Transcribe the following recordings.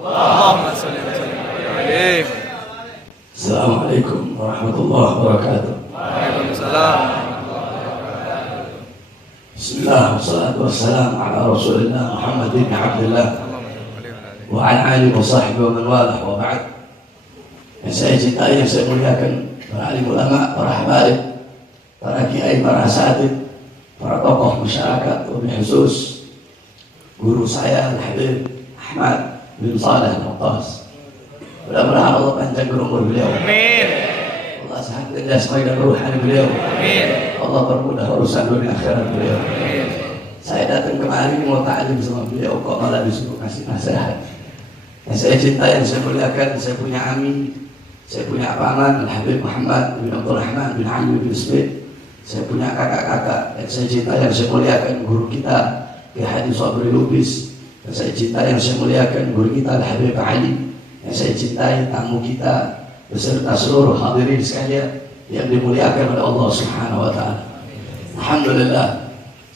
Allahumma shalli wa sallim alaihi. Assalamualaikum warahmatullahi wabarakatuh. Waalaikumsalam. Bismillah wassalatu wassalamu ala Rasulillah Muhammad bin Abdullah wa ala alihi wa sahbihi wa man walah wa ba'd. Yang saya cintai, yang saya muliakan, para alim ulama, para habaib, para kiai, para asatidz, para tokoh masyarakat, wabil khusus guru saya Al-Habib Ahmad bin Saleh Al-Qas. Mudah-mudahan Allah panjangkan umur beliau. Amin. Allah sehatkan jasmani dan ruhani beliau. Amin. Allah permudah urusan dunia akhirat beliau. Amin. Saya datang kemari mau ta'lim sama beliau, kok malah disuruh kasih nasihat. Yang saya cintai, yang saya muliakan, saya punya ami, saya punya paman Al-Habib Muhammad bin Abdul Rahman bin Ali bin Ismail. Saya punya kakak-kakak yang saya cintai, yang saya muliakan, guru kita Ki Haji Sabri Lubis. Yang saya cintai, yang saya muliakan, guru kita Al-Habib Ali. Yang saya cintai, tamu kita beserta seluruh hadirin sekalian yang dimuliakan oleh Allah Subhanahu wa taala. Alhamdulillah,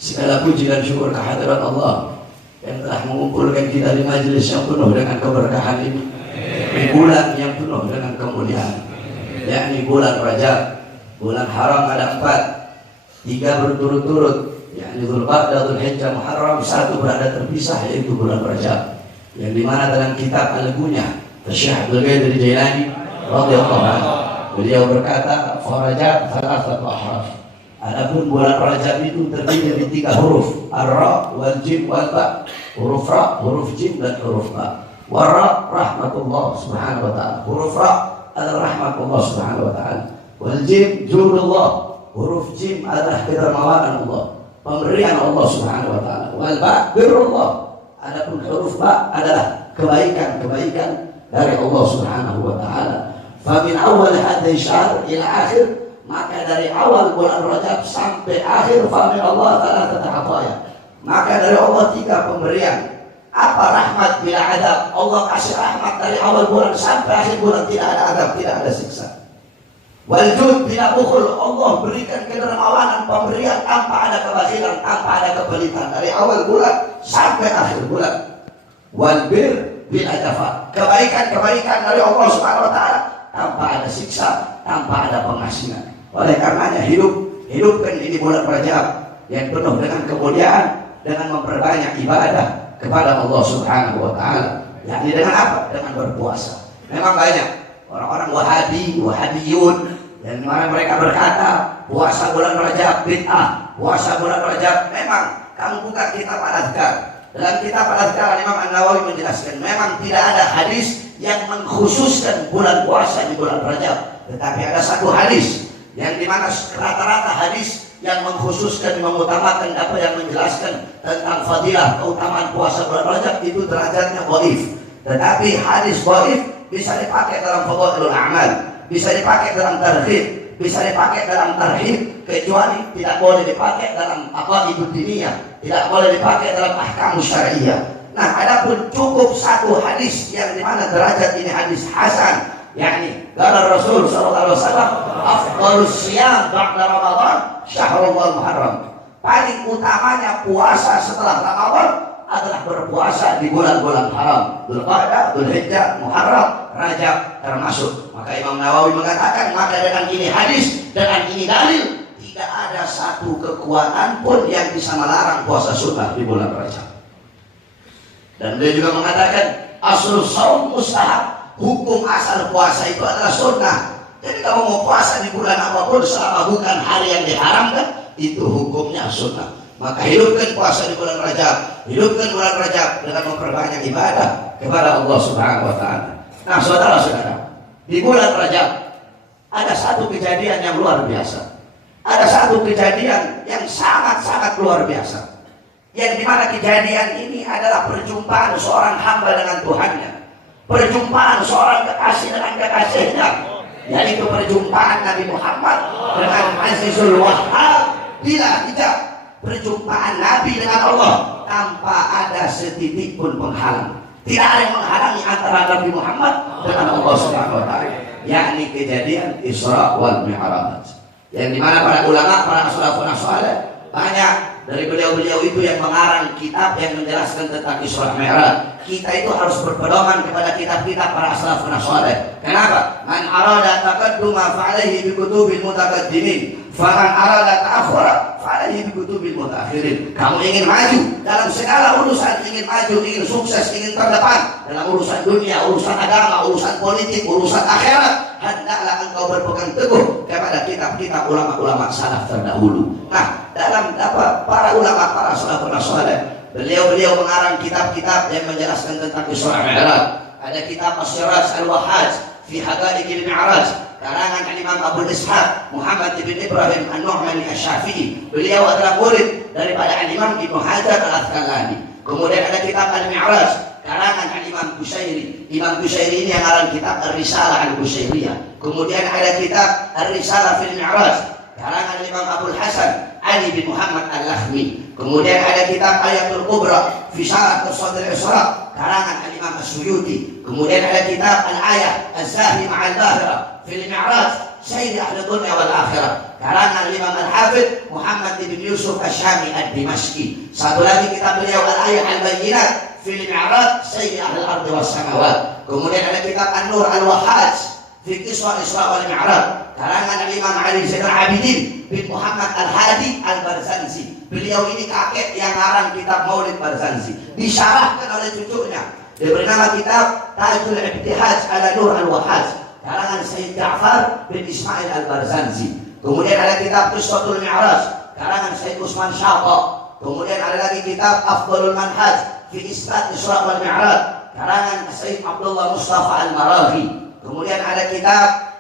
segala puji dan syukur kehadirat Allah yang telah mengumpulkan kita di majelis yang penuh dengan keberkahan ini, di bulan yang penuh dengan kemuliaan, yakni bulan Rajab. Bulan haram ada 4, 3 berturut-turut, yakni Dzulqa'dah, Dzulhijjah, Muharram, 1 berada terpisah, yaitu bulan Rajab, yang dimana dalam kitab Al-Gunyah Syekh Abdul Qadir Jailani radhiyallahu anhu, beliau berkata, "Farajab thalathatu ahraf." Adapun bulan Rajab itu terdiri dari 3 huruf, ar-ra wal jim wal ba. Huruf ra, huruf jim dan huruf ba. Wa-ra rahmatullah subhanahu wa ta'ala. Huruf ra adalah rahmatullah subhanahu wa ta'ala. Wal jim jurullah. Huruf jim adalah kedermawanan Allah, pemberian Allah subhanahu wa ta'ala. Wal ba birrullah. Adapun huruf ba adalah kebaikan-kebaikan dari Allah subhanahu wa ta'ala. Fa min awal hadhihi syahr ila akhir, maka dari awal bulan Rajab sampai akhir, fa min Allah ta'ala tata'ataya, maka dari Allah 3 pemberian. Apa? Rahmat bila adab. Allah kasih rahmat dari awal bulan sampai akhir bulan, tidak ada adab, tidak ada siksa. Wal jud bila bukhul, Allah berikan kedermawanan, pemberian tanpa ada kebakhilan, tanpa ada kepelitan, dari awal bulan sampai akhir bulan. Wal bir bila jafa, kebaikan-kebaikan dari Allah Subhanahu wa taala tanpa ada siksa, tanpa ada pengasihan. Oleh karenanya hidupkan ini bulan Rajab yang penuh dengan kemuliaan, dengan memperbanyak ibadah kepada Allah Subhanahu wa taala. Yakni dengan apa? Dengan berpuasa. Memang banyak orang-orang Wahabiyun yang mana mereka berkata puasa bulan Rajab bid'ah, puasa bulan Rajab. Memang kamu buka kitab Al-Adhkar, dalam kitab Al-Adhkar Imam An-Nawawi menjelaskan memang tidak ada hadis yang mengkhususkan bulan puasa di bulan Rajab, tetapi ada 1 hadis yang dimana rata-rata hadis yang mengkhususkan, mengutamakan apa yang menjelaskan tentang fadilah keutamaan puasa bulan Rajab itu derajatnya dhaif. Tetapi hadis dhaif bisa dipakai dalam fadhailul a'mal, bisa dipakai dalam targhib, bisa dipakai dalam tarhib, kecuali tidak boleh dipakai dalam aqaidud diniyah, tidak boleh dipakai dalam ahkam syariah. Nah, adapun cukup 1 hadis yang dimana derajat ini hadis hasan, yakni qala Rasul sallallahu alaihi wasallam, afdhalus shiyam ba'da Ramadan syahrul Muharram. Paling utamanya puasa setelah Ramadan adalah berpuasa di bulan-bulan haram, Dzulqa'dah, Dzulhijjah, Muharram, Rajab termasuk. Maka Imam Nawawi mengatakan, maka dengan ini hadis, dengan ini dalil, tidak ada 1 kekuatan pun yang bisa melarang puasa sunnah di bulan Rajab. Dan dia juga mengatakan aslus shaum mustahab, hukum asal puasa itu adalah sunnah. Jadi kamu mau puasa di bulan apapun selama bukan hari yang diharamkan, itu hukumnya sunnah. Maka hidupkan puasa di bulan Rajab, hidupkan bulan Rajab dengan memperbanyak ibadah kepada Allah Subhanahu wa taala. Nah, saudara-saudara, di bulan Rajab ada 1 kejadian yang luar biasa. Ada 1 kejadian yang sangat-sangat luar biasa, yang dimana kejadian ini adalah perjumpaan seorang hamba dengan Tuhannya, perjumpaan seorang kekasih dengan kekasihnya, yaitu perjumpaan Nabi Muhammad dengan Azizul Wahhab bila hijab, perjumpaan Nabi dengan Allah tanpa ada setitik pun penghalang. Tidak ada yang menghalangi antara Nabi Muhammad dengan Allah Subhanahu wa taala, yakni kejadian Isra wal Mi'raj, yang dimana para ulama, para salafun saleh banyak dari beliau-beliau itu yang mengarang kitab yang menjelaskan tentang Isra Mi'raj. Kita itu harus berpedoman kepada kitab-kitab para salafun saleh. Kenapa? Man arada taqadduma fa'alaihi bi kutubil mutaqaddimin, faman arada ta'akhkhura fa'alaihi bi kutubil mutaakhirin. Kamu ingin maju dalam segala urusan, ingin maju, ingin sukses, ingin terdepan dalam urusan dunia, urusan agama, urusan politik, urusan akhirat, hendaklah engkau berpegang teguh kepada kitab-kitab ulama-ulama salaf terdahulu. Nah, dalam para ulama, para salafun saleh, beliau-beliau mengarang kitab-kitab yang menjelaskan tentang Isra Mi'raj. Ada kitab As-Siraj Al-Wahhaj fi Haqa'iqil Mi'raj, karangan Imam Abu Ishaq Muhammad bin Ibrahim An-Nu'mani Asy-Syafi'i. Beliau adalah murid daripada Imam Ibnu Hajar Al-Asqalani. Kemudian ada kitab Al-Mi'raj, karangan Imam Qushairi. Imam Qushairi ini yang mengarang kitab Ar-Risalah Al-Qushairiyah. Kemudian ada kitab Ar-Risalah fil Mi'raj, karangan Imam Abdul Hasan Ali bin Muhammad Al-Lakhmi. Kemudian ada kitab Ayatul Kubra fi Syarah Sadr Isra, karangan Imam As-Suyuti. Kemudian ada kitab Al-Ayah Az-Zahi Ma'al Bahira fil Mi'raj Sayyid Ahli Dunya wal Akhirah, karangan Imam Al-Hafidh Muhammad bin Yusuf Asy-Syami Ad-Dimashqi. Satu lagi kitab beliau Al-Ayah Al-Bayyinat fil Mi'raj Sayyid Ahli Al-Ardi was Samawat. Kemudian ada kitab An-Nur Al-Wahhaj fi Qiswa Isra wal Mi'raj, karangan Imam Ali Zainal Abidin bin Muhammad Al-Hadi Al-Barzanji. Beliau ini kakek yang ngarang kitab Maulid Barzanji, disyarahkan oleh cucunya, diberi nama kitab Tajul Ibtihaj ala Nur Al-Wahhaj, karangan Sayyid Ja'far bin Ismail Al-Barzanji. Kemudian ada kitab Qissatul Mi'raj, karangan Sayyid Usman Syaqq. Kemudian ada lagi kitab Afdhalul Manhaj fi Isbat Isra wal Mi'raj, karangan Sayyid Abdullah Mustafa Al-Maraghi. Kemudian ada kitab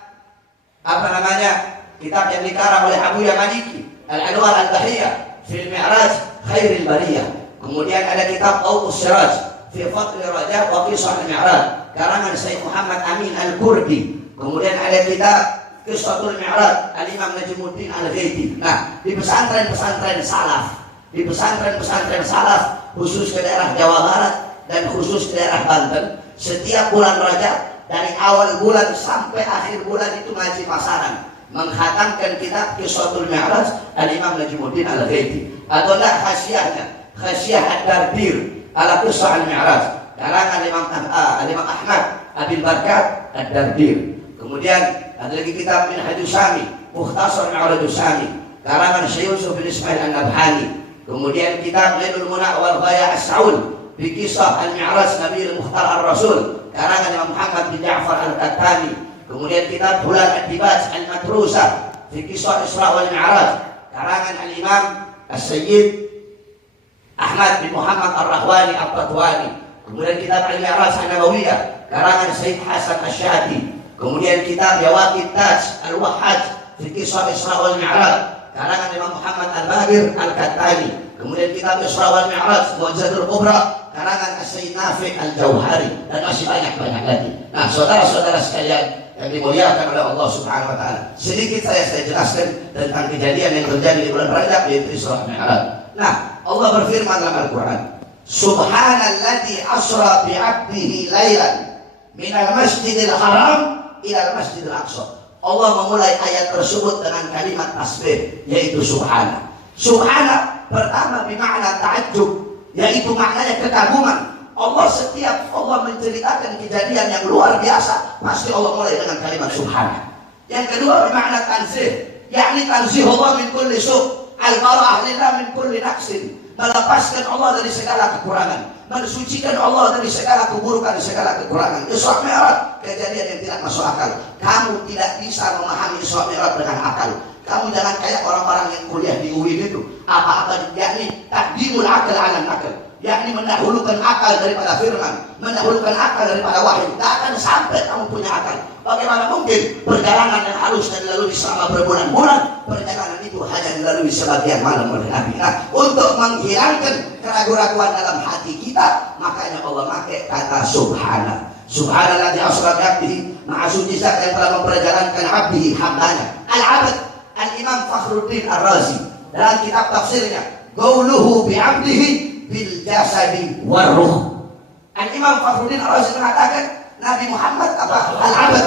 kitab yang dikarang oleh Abu Yamaniki, Al-Anwar Al-Bahiyah fil Mi'raj Khairil Bariyah. Kemudian ada kitab Awqus Siraj fi Fadl Rajab wa Qisah Al-Mi'raj, karangan Sayyid Muhammad Amin Al-Kurdi. Kemudian ada kitab Qissatul Mi'raj Al-Imam Najmuddin Al-Ghaiti. Nah, di pesantren-pesantren salaf khusus ke daerah Jawa Barat dan khusus ke daerah Banten, setiap bulan Rajab dari awal bulan sampai akhir bulan itu ngaji pasaran, menghatamkan kitab Qissatul Mi'raj Al-Imam Najmuddin Al-Ghaiti. Atau enggak Khasyah Ad-Dardir ala Qissah Al-Mi'raj, karangan Imam Ahmad Abil Barkat Ad-Dardir. Kemudian ada lagi kitab Minhajus Syami Mukhtasar Mi'rajus Syami, karangan Syekh Yusuf bin Ismail An-Nabhani. Kemudian kitab Lailul Muna wal Ghaya As-Saul bi Qissah Al-Mi'raj Nabiul Mukhtar Ar-Rasul, karangan Imam Muhammad bin Ja'far Al-Qattani. Kemudian kitab Hulal Ad-Dibaj Al-Matrusah fi Qissah Isra wal Mi'raj, karangan Al-Imam As-Sayyid Ahmad bin Muhammad Ar-Rahwani At-Tatwani. Kemudian kitab Al-Mi'raj An-Nabawiyah, karangan Sayyid Hasan Asy-Syati. Kemudian kitab Yawaqit Taj Al-Wahhaj fi Qissah Isra wal Mi'raj, karangan Imam Muhammad Al-Bahir Al-Qattani. Kemudian kitab Isra wal Mi'raj Mu'jizatul Kubra, karangan Sayyid Nafi' Al-Jauhari, dan masih banyak lagi. Nah, saudara-saudara sekalian yang dimuliakan oleh Allah Subhanahu wa taala, sedikit saya jelaskan tentang kejadian yang terjadi di bulan Rajab, yaitu Isra Mi'raj. Nah, Allah berfirman dalam Al-Qur'an, Subhanalladzi asra bi 'abdihi lailan minal masjidil haram ilal masjidil aqsa. Allah memulai ayat tersebut dengan kalimat tasbih, yaitu subhana. Subhana pertama bermakna ta'ajjub, yaitu maknanya kekaguman. Setiap Allah menceritakan kejadian yang luar biasa, pasti Allah mulai dengan kalimat subhana. Yang kedua bermakna tanzih, yakni tanzih Allah min kulli su', al-bara'ah lillah min kulli naqsin, melepaskan Allah dari segala kekurangan, mensucikan Allah dari segala keburukan, segala kekurangan. Isra Mi'raj kejadian yang tidak masuk akal. Kamu tidak bisa memahami Isra Mi'raj dengan akal. Kamu jangan kayak orang-orang yang kuliah di UIN itu, apa-apa yakni taqdimul akal 'ala nakal, yakni mendahulukan akal daripada firman, mendahulukan akal daripada wahyu. Tidak akan sampai kamu punya akal. Bagaimana mungkin perjalanan yang harus dilalui selama berbulan-bulan, perjalanan itu hanya dilalui sebagian malam oleh Nabi. Nah, untuk menghilangkan keraguan-keraguan dalam hati kita, makanya Allah pakai kata subhana. Subhanalladzi asra bi 'abdihi, maha suci zat yang telah memperjalankan 'abdihi, hambanya. Al-'abd Al-Imam Fakhruddin Ar-Razi dalam kitab tafsirnya, qauluhu bi 'abdihi bil jasadi war ruh. Al-Imam Fakhruddin Ar-Razi mengatakan Nabi Muhammad al-'abd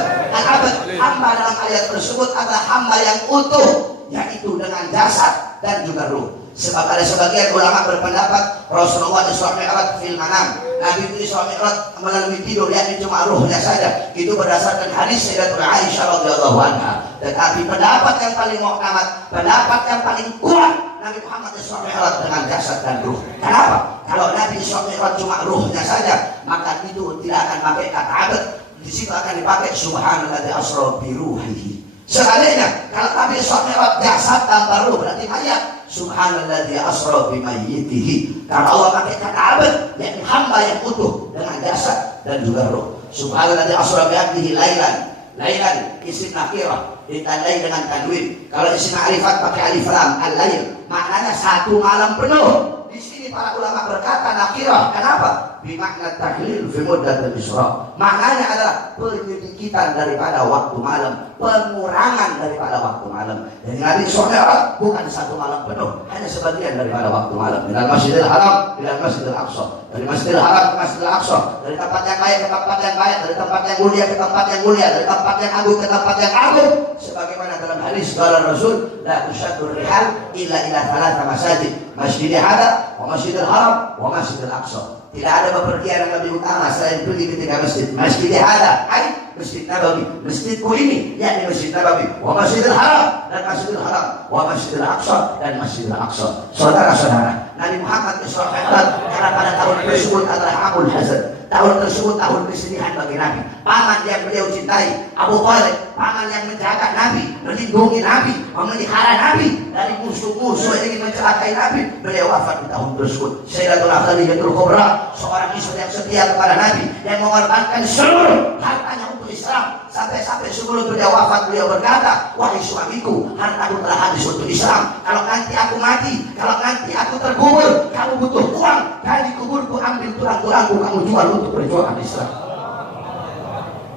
hamba dalam ayat tersebut adalah hamba yang utuh, yaitu dengan jasad dan juga ruh. Sebab ada sebagian ulama berpendapat Rasulullah Isra Mi'raj fil manam. Nabi itu Isra Mi'raj melalui tidur, yakni cuma ruhnya saja. Itu berdasarkan hadis Sayyidatuna Aisyah radhiyallahu anha. Tetapi pendapat yang paling muktamad, pendapat yang paling kuat, Nabi Muhammad Isra Mi'raj dengan jasad dan ruh. Kenapa? Kalau Nabi Isra Mi'raj cuma ruhnya saja, maka itu tidak akan pakai kata abad. Di situ akan dipakai subhanalladzi asra bi ruhihi. Sebaliknya kalau Nabi Isra Mi'raj jasad tanpa ruh berarti mayat. Subhanalladzi asra bi mayyitihi. Karena Allah pakai kata abad, yakni hamba yang utuh dengan jasad dan juga ruh. Subhanalladzi asra bi abdihi lailan. Lailan isim nakirah ditandai dengan tanwin. Kalau isim ma'rifat pakai alif lam, al-lail. Maknanya satu malam penuh. Di sini para ulama berkata nakirah. Kenapa? Bimakna tahlil fi muddatil isra. Maknanya adalah penyedikitan daripada waktu malam, pengurangan daripada waktu malam. Jadi Nabi Isra bukan satu malam penuh, hanya sebagian daripada waktu malam. Minal Masjidil Haram ila Masjidil Aqsa. Dari Masjidil Haram ke Masjidil Aqsa, dari tempat yang baik ke tempat yang baik, dari tempat yang mulia ke tempat yang mulia, dari tempat yang agung ke tempat yang agung. Sebagaimana dalam hadis qala Rasul, la tusyaddur rihal illa ila thalatha masajid. Masjidil Hada, wa Masjidil Haram, wa Masjidil Aqsa. Tidak ada bepergian yang lebih utama selain pergi ketika masjid. Masjid Hada, Masjid Nabawi, masjidku ini, yakni Masjid Nabawi, wa Masjidil Haram dan Masjidil Haram, wa Masjidil Aqsa dan Masjidil Aqsa. Saudara-saudara, Nabi Muhammad Isra Mi'raj karena pada tahun tersebut adalah amul hazan. Tahun tersebut tahun kesedihan bagi Nabi. Paman yang beliau cintai, Abu Thalib, paman yang menjaga Nabi, melindungi Nabi, memelihara Nabi dari musuh-musuh yang ingin mencelakai Nabi. Beliau wafat di tahun tersebut. Sayyidatuna Khadijatul Kubra, seorang istri yang setia kepada Nabi, yang mengorbankan seluruh hartanya untuk Islam. Sampai-sampai sebelum beliau wafat, beliau berkata, wahai suamiku, hartaku telah habis untuk Islam. Kalau nanti aku mati, kalau nanti aku terkubur, kamu butuh uang, dari kuburku ambil tulang-tulangku, kamu jual untuk perjuangan Islam.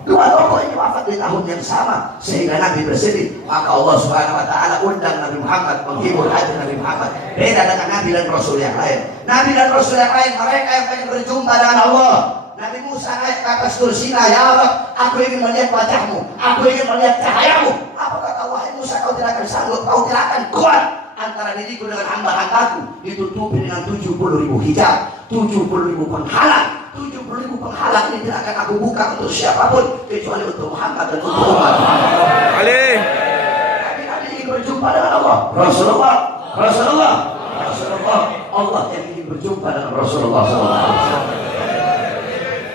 Dua tokoh ini wafat di tahun yang sama, sehingga Nabi bersedih. Maka Allah Subhanahu Wa Taala undang Nabi Muhammad, menghibur hati Nabi Muhammad. Beda dengan Nabi dan Rasul yang lain. Nabi dan Rasul yang lain, mereka yang pengen berjumpa dengan Allah. Nabi Musa naik ke atas Tursina, ya Allah, aku ingin melihat wajahmu, aku ingin melihat cahayamu. Apa kata wahai Musa, kau tidak akan sanggup, kau tidak akan kuat. Antara diriku dengan hamba-hambaku ditutupi dengan 70.000 hijab, 70.000 penghalang. 70.000 penghalang ini tidak akan aku buka untuk siapapun kecuali untuk Muhammad dan untuk umat Muhammad. Tapi Nabi ingin berjumpa dengan Allah. Rasulullah, Allah yang ingin berjumpa dengan Rasulullah SAW.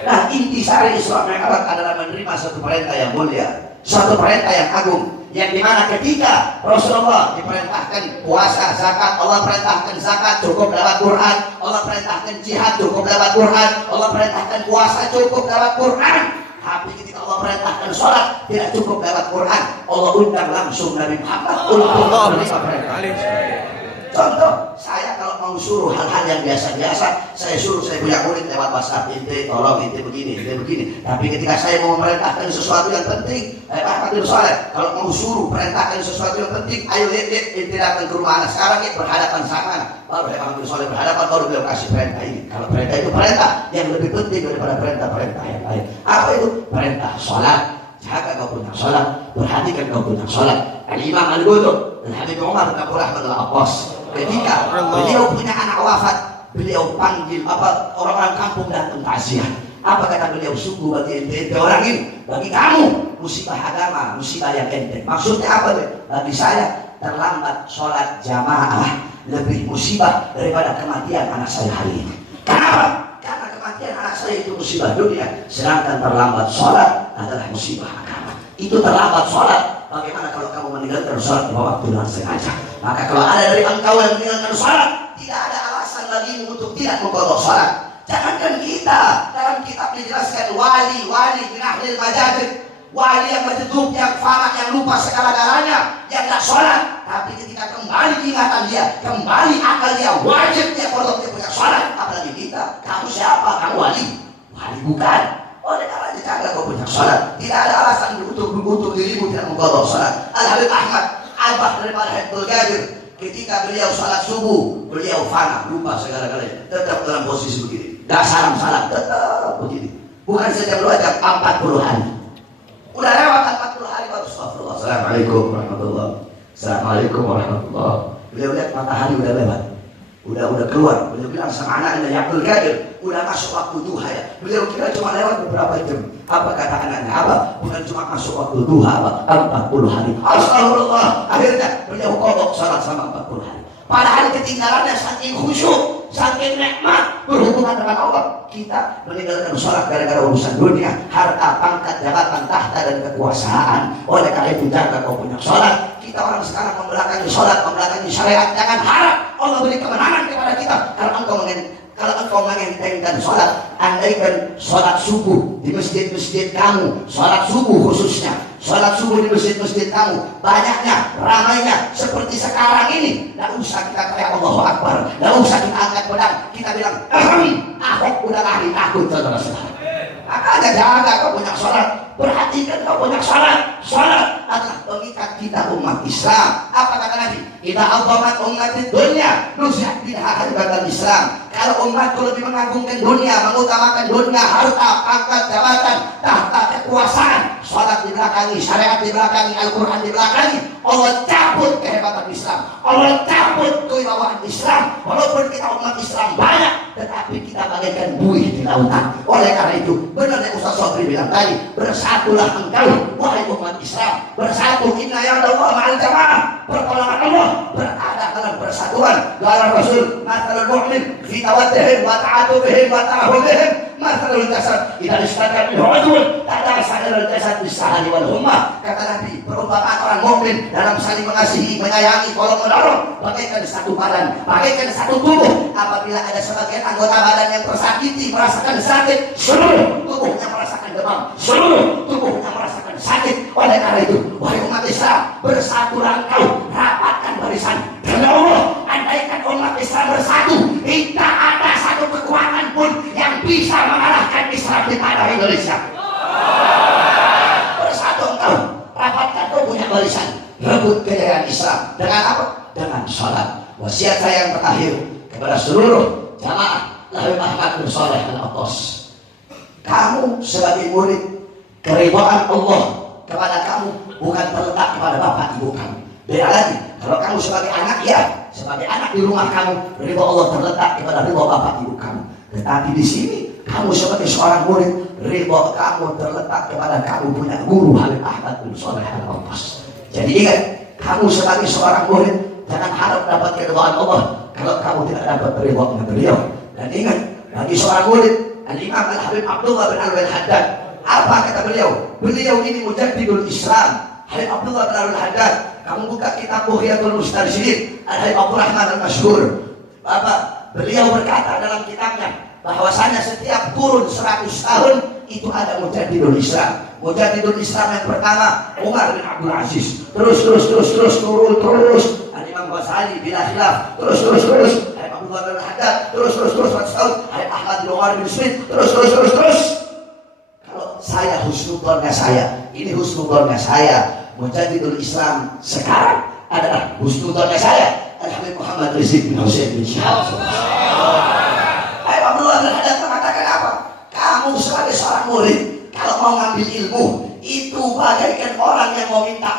Nah, intisari Isra Mi'raj adalah menerima satu perintah yang mulia, satu perintah yang agung, yang dimana ketika Rasulullah diperintahkan puasa, zakat, Allah perintahkan zakat cukup lewat Quran, Allah perintahkan jihad cukup lewat Quran, Allah perintahkan puasa cukup lewat Quran. Tapi ketika Allah perintahkan sholat tidak cukup lewat Quran, Allah undang langsung Nabi Muhammad untuk menerima perintah. Contoh, saya kalau mau suruh hal-hal yang biasa-biasa, saya suruh, saya punya murid lewat WhatsApp, ente tolong, ente begini. Tapi ketika saya mau memerintahkan sesuatu yang penting, Pak Soleh, kalau mau suruh perintahkan sesuatu yang penting, ayo ente datang ke rumah anak sekarang, berhadapan sama. Baru Pak Soleh berhadapan, baru beliau kasih perintah ini. Kalau perintah itu perintah yang lebih penting daripada perintah-perintah yang lain. Apa itu? Perintah sholat. Jaga kau punya sholat, perhatikan kau punya sholat. Al-Imam Al-Qudud dan Habib Umar bin Abdul Rahman Al-Abbas, ketika beliau punya anak wafat, beliau panggil orang-orang kampung datang takziah. Apa kata beliau? Sungguh bagi ente orang ini, bagi kamu musibah agama, musibah yang ente. Maksudnya apa? Bagi saya terlambat sholat jamaah lebih musibah daripada kematian anak saya hari ini. Kenapa? Karena kematian anak saya itu musibah dunia, sedangkan terlambat sholat adalah musibah agama. Itu terlambat sholat. Bagaimana kalau kamu meninggalkan sholat di waktu dengan sengaja? Maka kalau ada dari engkau yang meninggalkan sholat, tidak ada alasan bagimu untuk tidak mengqadha sholat. Jangankan kita, dalam kitab dijelaskan wali min ahlil majadid, wali yang menjeduk, yang fana, yang lupa segala-galanya, yang tidak sholat. Tapi ketika kembali ingatan dia, kembali akal dia, wajib dia kalau dia punya sholat. Apalagi kita, kamu siapa? Kamu wali? Wali bukan. Oleh karena jaga kau punya sholat. Tidak ada alasan untuk dirimu tidak mengqadha sholat. Al-Habib Ahmad, abah daripada Habibul Qadir, ketika beliau sholat subuh, beliau fana, lupa segala-galanya, tetap dalam posisi begini. Dah salam, tetap begini. Bukan sejam 2 jam, 40 hari. Udah lewat 40 hari baru astagfirullah. Assalamualaikum warahmatullahi wabarakatuh. Assalamualaikum warahmatullahi wabarakatuh. Beliau lihat matahari udah lewat. Udah keluar. Beliau bilang sama anaknya, ya Abdul Qadir, udah masuk waktu duha ya. Beliau kira cuma lewat beberapa jam. Apa kata anaknya? Apa? Bukan cuma masuk waktu duha, apa? 40 hari. Astagfirullah. Akhirnya beliau kodok salat sama 40 hari. Padahal ketinggalannya saking khusyuk, saking nikmat berhubungan dengan Allah. Kita meninggalkan sholat gara-gara urusan dunia, harta, pangkat, jabatan, tahta, dan kekuasaan. Oleh karena itu jaga kau punya sholat. Kita orang sekarang membelakangi sholat, membelakangi syariat. Jangan harap Allah beri kemenangan kepada kita kalau engkau mengentengkan sholat. Andaikan sholat subuh di masjid-masjid kamu, sholat subuh khususnya, sholat subuh di masjid-masjid kamu banyaknya, ramainya seperti sekarang ini, tidak usah kita kayak Allahu Akbar, tidak usah kita angkat pedang, kita bilang Ahok udah lari takut, saudara-saudara. Makanya jaga kau punya sholat, perhatikan kau punya sholat. Sholat adalah pengikat kita umat Islam. Apa kata Nabi? Kita azamat umat dunia, nusyad biha harbatal Islam. Kalau umatku lebih mengagungkan dunia, mengutamakan dunia, harta, pangkat, jabatan, tahta, kekuasaan, sholat dibelakangi, syariat dibelakangi, Al-Quran dibelakangi, Allah cabut kehebatan Islam, Allah cabut kewibawaan Islam. Walaupun kita umat Islam banyak, tetapi kita bagaikan buih di lautan. Oleh karena itu, benar yang Ustaz Sobri bilang tadi, bersatulah engkau wahai umat Islam, bersatu. Inna ya'allah ma'al jamaah. Pertolongan Allah berada dalam persatuan. Qala Rasul, mathalul mu'min fi tawaddihim wa ta'atufihim wa ta'ahudihim mathalul jasad idza istaka minhu 'udwun tada'asa ilal jasad bis-sahari wal humma. Kata Nabi, perumpamaan orang mukmin dalam saling mengasihi, menyayangi, tolong menolong bagaikan satu badan, bagaikan satu tubuh. Apabila ada sebagian anggota badan yang tersakiti, merasakan sakit, seluruh tubuhnya merasakan demam, seluruh tubuhnya merasakan sakit. Oleh karena itu, wahai umat Islam, bersatulah engkau, rapatkan barisan. Demi Allah, andaikan umat Islam bersatu, tidak ada satu kekuatan pun yang bisa mengalahkan Islam di tanah Indonesia. Bersatu engkau, rapatkan kau punya barisan, rebut kejayaan Islam. Dengan apa? Dengan sholat. Wasiat saya yang terakhir kepada seluruh jamaah Lahir Ahmad bin Shalih Al-Atas, kamu sebagai murid, keridhaan Allah kepada kamu bukan terletak kepada bapak ibu kamu. Beda lagi, kalau kamu sebagai anak, ya sebagai anak di rumah kamu, ridha Allah terletak kepada ridha bapak ibu kamu. Tetapi di sini kamu sebagai seorang murid, ridha kamu terletak kepada kamu punya guru Habib Ahmad bin Shalih Al-Atas. Jadi ingat, kamu sebagai seorang murid jangan harap dapat keridhaan Allah kalau kamu tidak dapat ridha beliau. Dan ingat, bagi seorang murid, Al-Imam Al-Habib Abdullah bin Al-Haddad, apa kata beliau? Beliau ini mujaddidul Islam. Habib Abdullah bin Al-Haddad, kamu buka kitab Bughyatul Mustarsyidin, Al-Habib Abdul Rahman Al-Masyhur. Bapak, beliau berkata dalam kitabnya bahwasanya setiap turun 100 tahun itu ada mujaddidul Islam. Mujaddidul Islam yang pertama Umar bin Abdul Aziz. Terus turun terus. Al-Imam Ghazali bila khilaf. Terus. Habib Abdullah bin Al-Haddad. Terus 100 tahun. Habib Ahmad bin Umar bin Smith. Terus. Kalau saya husnudzonnya saya, ini husnudzonnya saya, mujaddidul Islam sekarang adalah husnudzonnya saya Al-Habib Muhammad Rizieq bin Husain bin Syihab. Habib Abdullah bin Al-Haddad mengatakan apa? Kamu sebagai seorang murid, kalau mau ngambil ilmu, itu bagaikan orang yang mau minta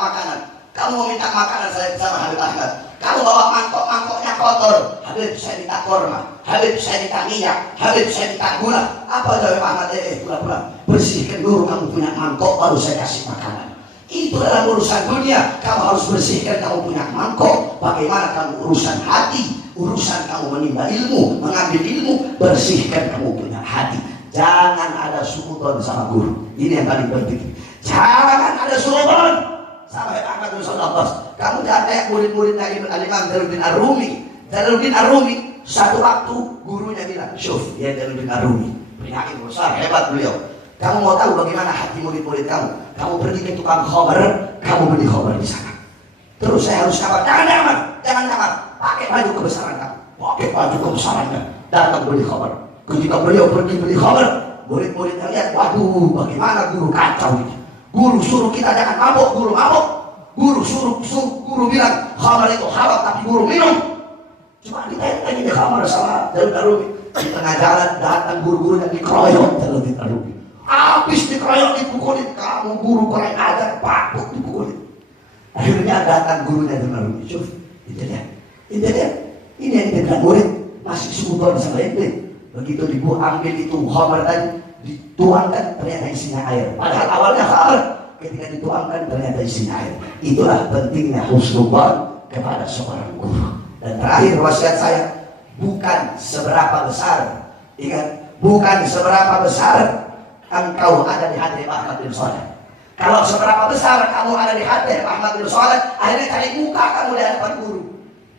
makanan. Kamu mau minta makanan saya bersama Habib Ahmad. Kamu bawa mangkoknya kotor. Habib, saya minta korma. Habib, saya minta minyak. Habib, saya minta gula. Apa jawab Ahmad? Pulang. Bersihkan dulu kamu punya mangkok, baru saya kasih makanan. Itu dalam urusan dunia. Kamu harus bersihkan kamu punya mangkok. Bagaimana kamu urusan hati? Urusan kamu menimba ilmu, mengambil ilmu, bersihkan kamu punya hati. Jangan ada suudzon sama guru. Ini yang paling penting. Jangan ada suudzon sama Ahmad bin Shalih. Kamu jangan kayak murid-muridnya Al-Imam Jalaluddin Ar-Rumi. Jalaluddin Ar-Rumi satu waktu gurunya bilang, "Syuf, ya Jalaluddin Ar-Rumi, penyair besar, hebat beliau. Kamu mau tahu bagaimana hati murid-murid kamu? Kamu pergi ke tukang khamar, kamu beli khamar di sana. Terus saya harus kamar. Jangan kamar. Pakai baju kebesaran kamu. Pakai baju kebesarannya. Datang beli khamar. Ketika beliau pergi beli khamar, murid-muridnya lihat, waduh, bagaimana guru kacau ini. Guru suruh kita jangan mabuk, guru mabuk. Guru bilang khamar itu halal, tapi guru minum. Cuma ditanya di khamar sama Jalaluddin Ar-Rumi. Di tengah jalan datang guru-guru yang dikeroyok Jalaluddin Ar-Rumi. Habis dikeroyok, dipukulin. Kamu guru kurang ajar, patut dipukulin. Akhirnya datang gurunya Jalaluddin Ar-Rumi. Ini dia. dengan murid masih seutuhan sama ente. Begitu ambil itu khamar tadi, dituangkan ternyata isinya air. Padahal awalnya khamar, ketika dituangkan ternyata isinya air. Itulah pentingnya husnuzan kepada seorang guru. Dan terakhir wasiat saya, bukan seberapa besar, ingat, bukan seberapa besar engkau ada di hati Ahmad bin Shalih. Kalau seberapa besar kamu ada di hati Ahmad bin Shalih, akhirnya cari muka kamu di hadapan guru.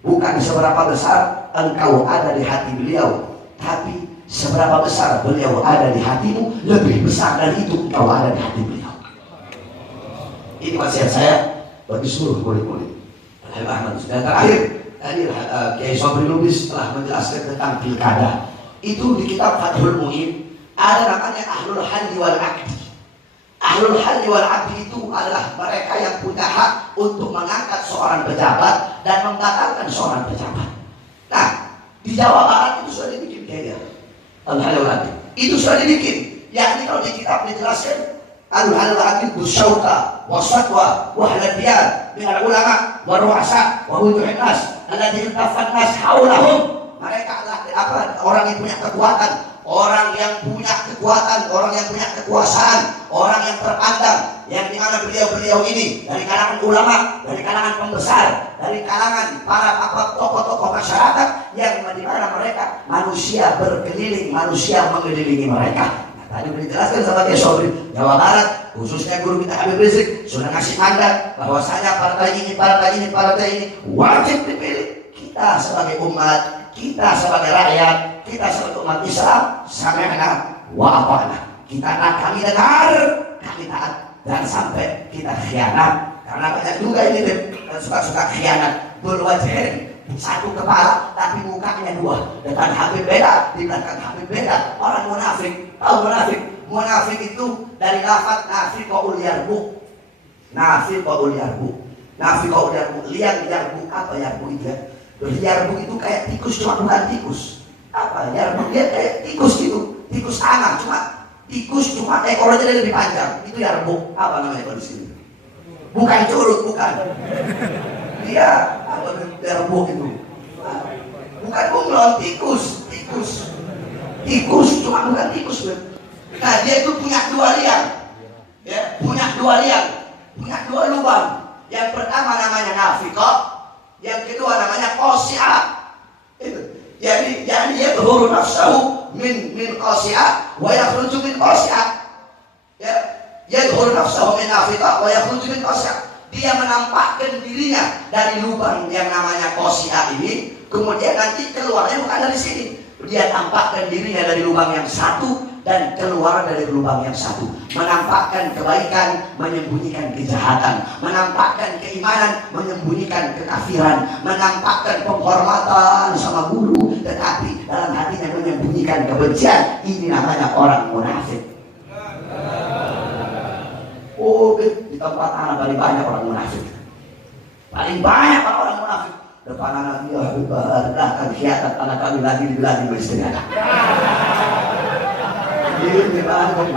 Bukan seberapa besar engkau ada di hati beliau, tapi seberapa besar beliau ada di hatimu, lebih besar dari itu engkau ada di hati beliau. Ini wasiat saya bagi seluruh murid-murid Ahmad. Dan terakhir, tadi Kiai Sobri Lubis telah menjelaskan tentang pilkada. Itu di kitab Fathul Mu'in ada namanya Ahlul Halli wal Aqdi. Ahlul Halli wal Aqdi itu adalah mereka yang punya hak untuk mengangkat seorang pejabat dan membatalkan seorang pejabat. Nah, di Jawa Barat itu sudah dibikin kayaknya Ahlul Halli wal Aqdi. Itu sudah dibikin. Yakni kalau di kitab dijelaskan Ahlul Halli wal Aqdi bersyauta wasatwa wahladiyan dengan ulama waruasa wahujuhin nas alladhi intafan nas haulahum. Mereka adalah orang yang punya kekuatan, orang yang punya kekuatan, orang yang punya kekuasaan, orang yang terpandang, yang dimana beliau-beliau ini dari kalangan ulama, dari kalangan pembesar, dari kalangan para tokoh-tokoh masyarakat yang dimana mereka manusia berkeliling, manusia mengelilingi mereka. Tadi dijelaskan sama Kiai Sobri, Jawa Barat, khususnya guru kita Habib Rizik sudah ngasih mandat bahwasanya partai ini wajib dipilih. Kita sebagai umat, kita sebagai rakyat, kita sebagai umat Islam, sami'na wa ata'na. Kami dengar, kami taat, dan sampai kita khianat. Karena banyak juga ini suka khianat, berwajah satu kepala tapi mukanya dua. Depan Habib beda, di belakang Habib beda. Orang munafik, tahu munafik? Munafik itu dari lafaz nafiqul yarbu. Nafiqul yarbu. Nafiqul yarbu. Liang yarbu apa yarbu itu ya? Yarbu itu kayak tikus, cuma bukan tikus. Apa yarbu? Dia kayak tikus gitu. Tikus tanah, cuma ekornya lebih panjang. Itu yarbu. Apa namanya kalau di sini? Bukan curut, bukan. Dia apa yarbu itu? Bukan bunglon, tikus, cuma bukan tikus. Nah, dia itu punya dua liang, ya, punya dua lubang. Yang pertama namanya nafiqah, yang kedua namanya qasi'ah. Jadi dia berhuru nafsahu min qasi'ah wa yakhruju min qasi'ah. Ya, yadhuru nafsahu min nafiqah wa yakhruju min qasi'ah. Dia menampakkan dirinya dari lubang yang namanya qasi'ah ini, kemudian nanti keluarnya bukan dari sini. Dia tampakkan dirinya dari lubang yang satu dan keluar dari lubang yang satu. Menampakkan kebaikan, menyembunyikan kejahatan. Menampakkan keimanan, menyembunyikan kekafiran. Menampakkan penghormatan sama guru, tetapi dalam hatinya menyembunyikan kebencian. Ini namanya orang munafik. Oh, di tempat anak paling banyak orang munafik. Paling banyak orang munafik. Depan anak dia bahkan khianat anak kami lagi dibilangin istri anak. Ini banget.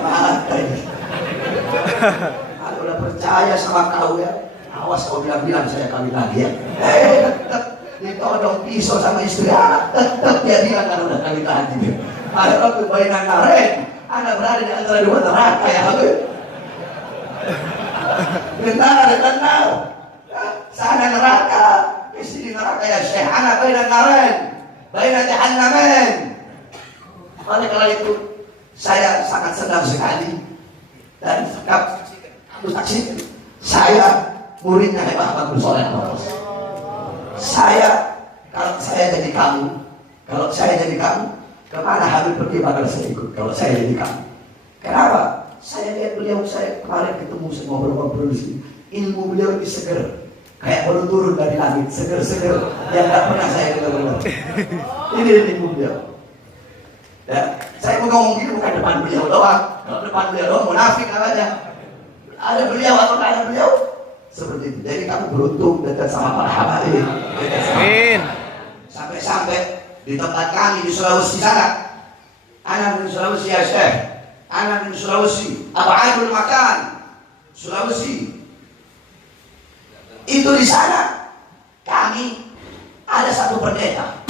Mata ini. Aku udah percaya sama kau ya. Awas kau bilang saya kawin lagi ya. Tetap ditodong pisau sama istri anak. Tetap dia bilang kan udah kawin lagi. Ada waktu bainan naren. Anak berada di antara dua neraka ya. Benar. Sana neraka, istri neraka ya Syekh. Anak bainan naren, bainan jahannamain. Oleh karena itu, saya sangat senang sekali dan kamu saksikan. Saya muridnya Habib Ahmad bin Shalih Al-Fauzan. Kalau saya jadi kamu, kemana Habib pergi bakal saya ikut. Kalau saya jadi kamu, kenapa? Saya lihat beliau, saya kemarin ketemu, saya ngobrol di sini. Ilmu beliau ini seger. Kayak baru turun dari langit, seger-seger yang gak pernah saya dengar. Ini ilmu beliau. Ya, saya mau ngomong gini bukan depan beliau doang. Kalau depan beliau doang munafik namanya. Ada beliau atau tidak ada beliau? Seperti itu. Jadi kamu beruntung dekat sama para habaib. Amin. Sampai-sampai di tempat kami di Sulawesi sana. Anak di Sulawesi ya Syekh. Anak di Sulawesi. Abadul makan. Sulawesi. Itu di sana kami Ada satu pendeta.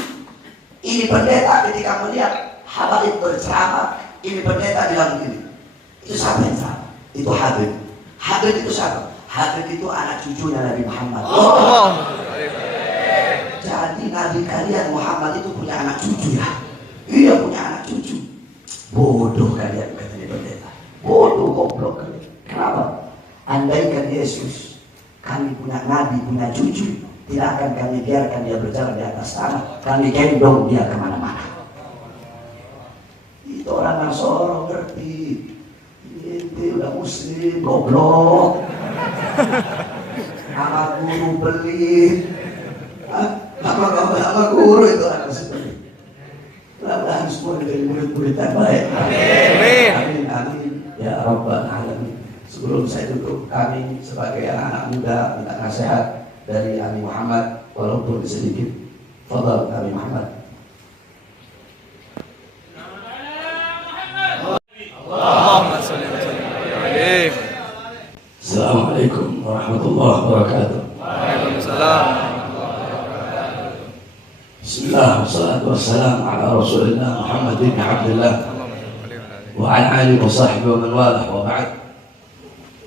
Ini pendeta ketika melihat Habib berceramah, ini pendeta bilang begini, itu siapa yang ceramah? Itu Habib. Habib itu siapa? Habib itu anak cucunya Nabi Muhammad. Jadi Nabi kalian Muhammad itu punya anak cucu ya? Iya punya anak cucu. Bodoh kalian, katanya pendeta. Bodoh, goblok kalian. Kenapa? Andaikan Yesus, kami punya Nabi, punya cucu, tidak akan kami biarkan dia berjalan di atas tanah. Kami gendong dia kemana-mana. Itu orang Nasoro ngerti. Ini udah muslim, goblok. Anak guru pelit. Nama guru itu anak seperti. Mudah-mudahan semua menjadi murid-murid yang baik. Amin. Amin, amin. Ya Rabbal Alamin. Sebelum saya tutup, kami sebagai anak-anak muda minta nasihat dari Abi Muhammad, walaupun sedikit. Fadhal Abi Muhammad. Allahumma salli wa sallim alaihi. Assalamualaikum warahmatullahi wabarakatuh. Waalaikumsalam. Bismillah, wassalatu wassalamu ala Rasulillah Muhammad bin Abdullah wa ala alihi wa sahbihi wa man walah, wa ba'd.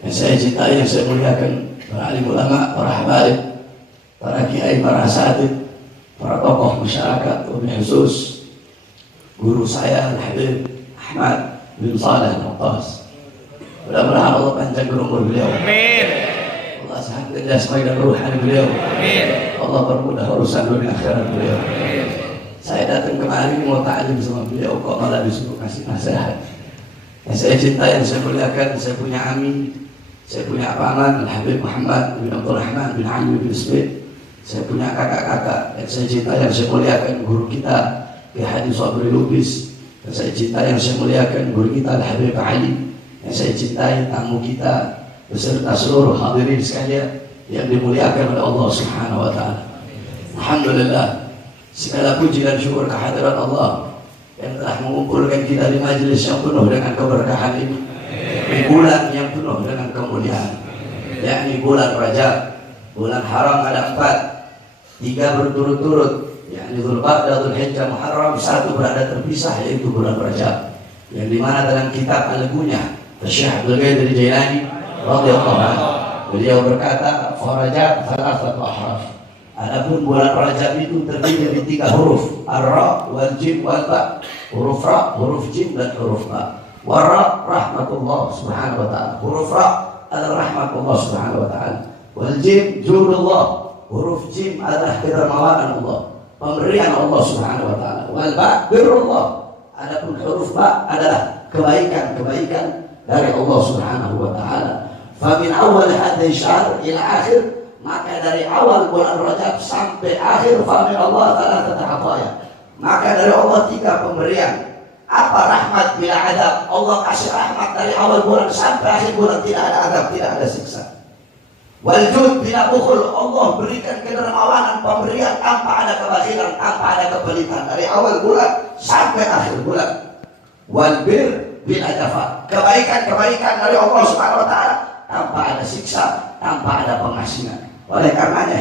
Yang saya cintai, yang saya muliakan, para alim ulama, para habaib, para kiai, para asatid, para tokoh masyarakat, wabil khusus guru saya Al-Habib Ahmad bin Saleh Al-Muqtas. Mudah-mudahan Allah panjangkan umur beliau. Amin. Allah sehatkan jasmani dan ruhani beliau. Amin. Allah permudah urusan dunia akhirat beliau. Saya datang kemari mau ta'lim sama beliau, kok malah disuruh kasih nasihat. Yang saya cintai, yang saya muliakan, saya punya ami, saya punya paman Al-Habib Muhammad bin Abdul Rahman bin Ali bin Ismail. Saya punya kakak-kakak yang saya cintai, yang saya muliakan, guru kita Ki Haji Sabri Lubis. Yang saya cintai, yang saya muliakan, guru kita Al-Habib Ali. Yang saya cintai, tamu kita beserta seluruh hadirin sekalian yang dimuliakan oleh Allah Subhanahu wa taala. Alhamdulillah, segala puji dan syukur kehadiran Allah yang telah mengumpulkan kita di majelis yang penuh dengan keberkahan ini, di bulan yang penuh dengan kemuliaan, yakni bulan Rajab. Bulan haram ada 4, 3 berturut-turut, yakni Dzulqa'dah, Dzulhijjah, Muharram, 1 berada terpisah, yaitu bulan Rajab, yang dimana dalam kitab Al-Gunyah Syekh Abdul Qadir Jailani radhiyallahu anhu, beliau berkata, "Farajab thalathatu ahraf." Adapun bulan Rajab itu terdiri dari 3 huruf, ar-ra wal jim wal ba. Huruf ra, huruf jim dan huruf ba. Wa-ra rahmatullah subhanahu wa ta'ala. Huruf ra adalah rahmatullah subhanahu wa ta'ala. Wal jim jurullah. Huruf jim adalah kedermawanan Allah, pemberian Allah subhanahu wa ta'ala. Wal ba birrullah. Adapun huruf ba adalah kebaikan-kebaikan dari Allah subhanahu wa ta'ala. Fa min awal hadhihi syahr ila akhir, maka dari awal bulan Rajab sampai akhir, fa min Allah ta'ala tata'ataya, maka dari Allah 3 pemberian. Apa? Rahmat bila adab. Allah kasih rahmat dari awal bulan sampai akhir bulan, tidak ada adab, tidak ada siksa. Wal jud bila bukhul, Allah berikan kedermawanan, pemberian tanpa ada kebakhilan, tanpa ada kepelitan, dari awal bulan sampai akhir bulan. Wal bir bila jafa, kebaikan-kebaikan dari Allah Subhanahu wa taala tanpa ada siksa, tanpa ada pengasihan. Oleh karenanya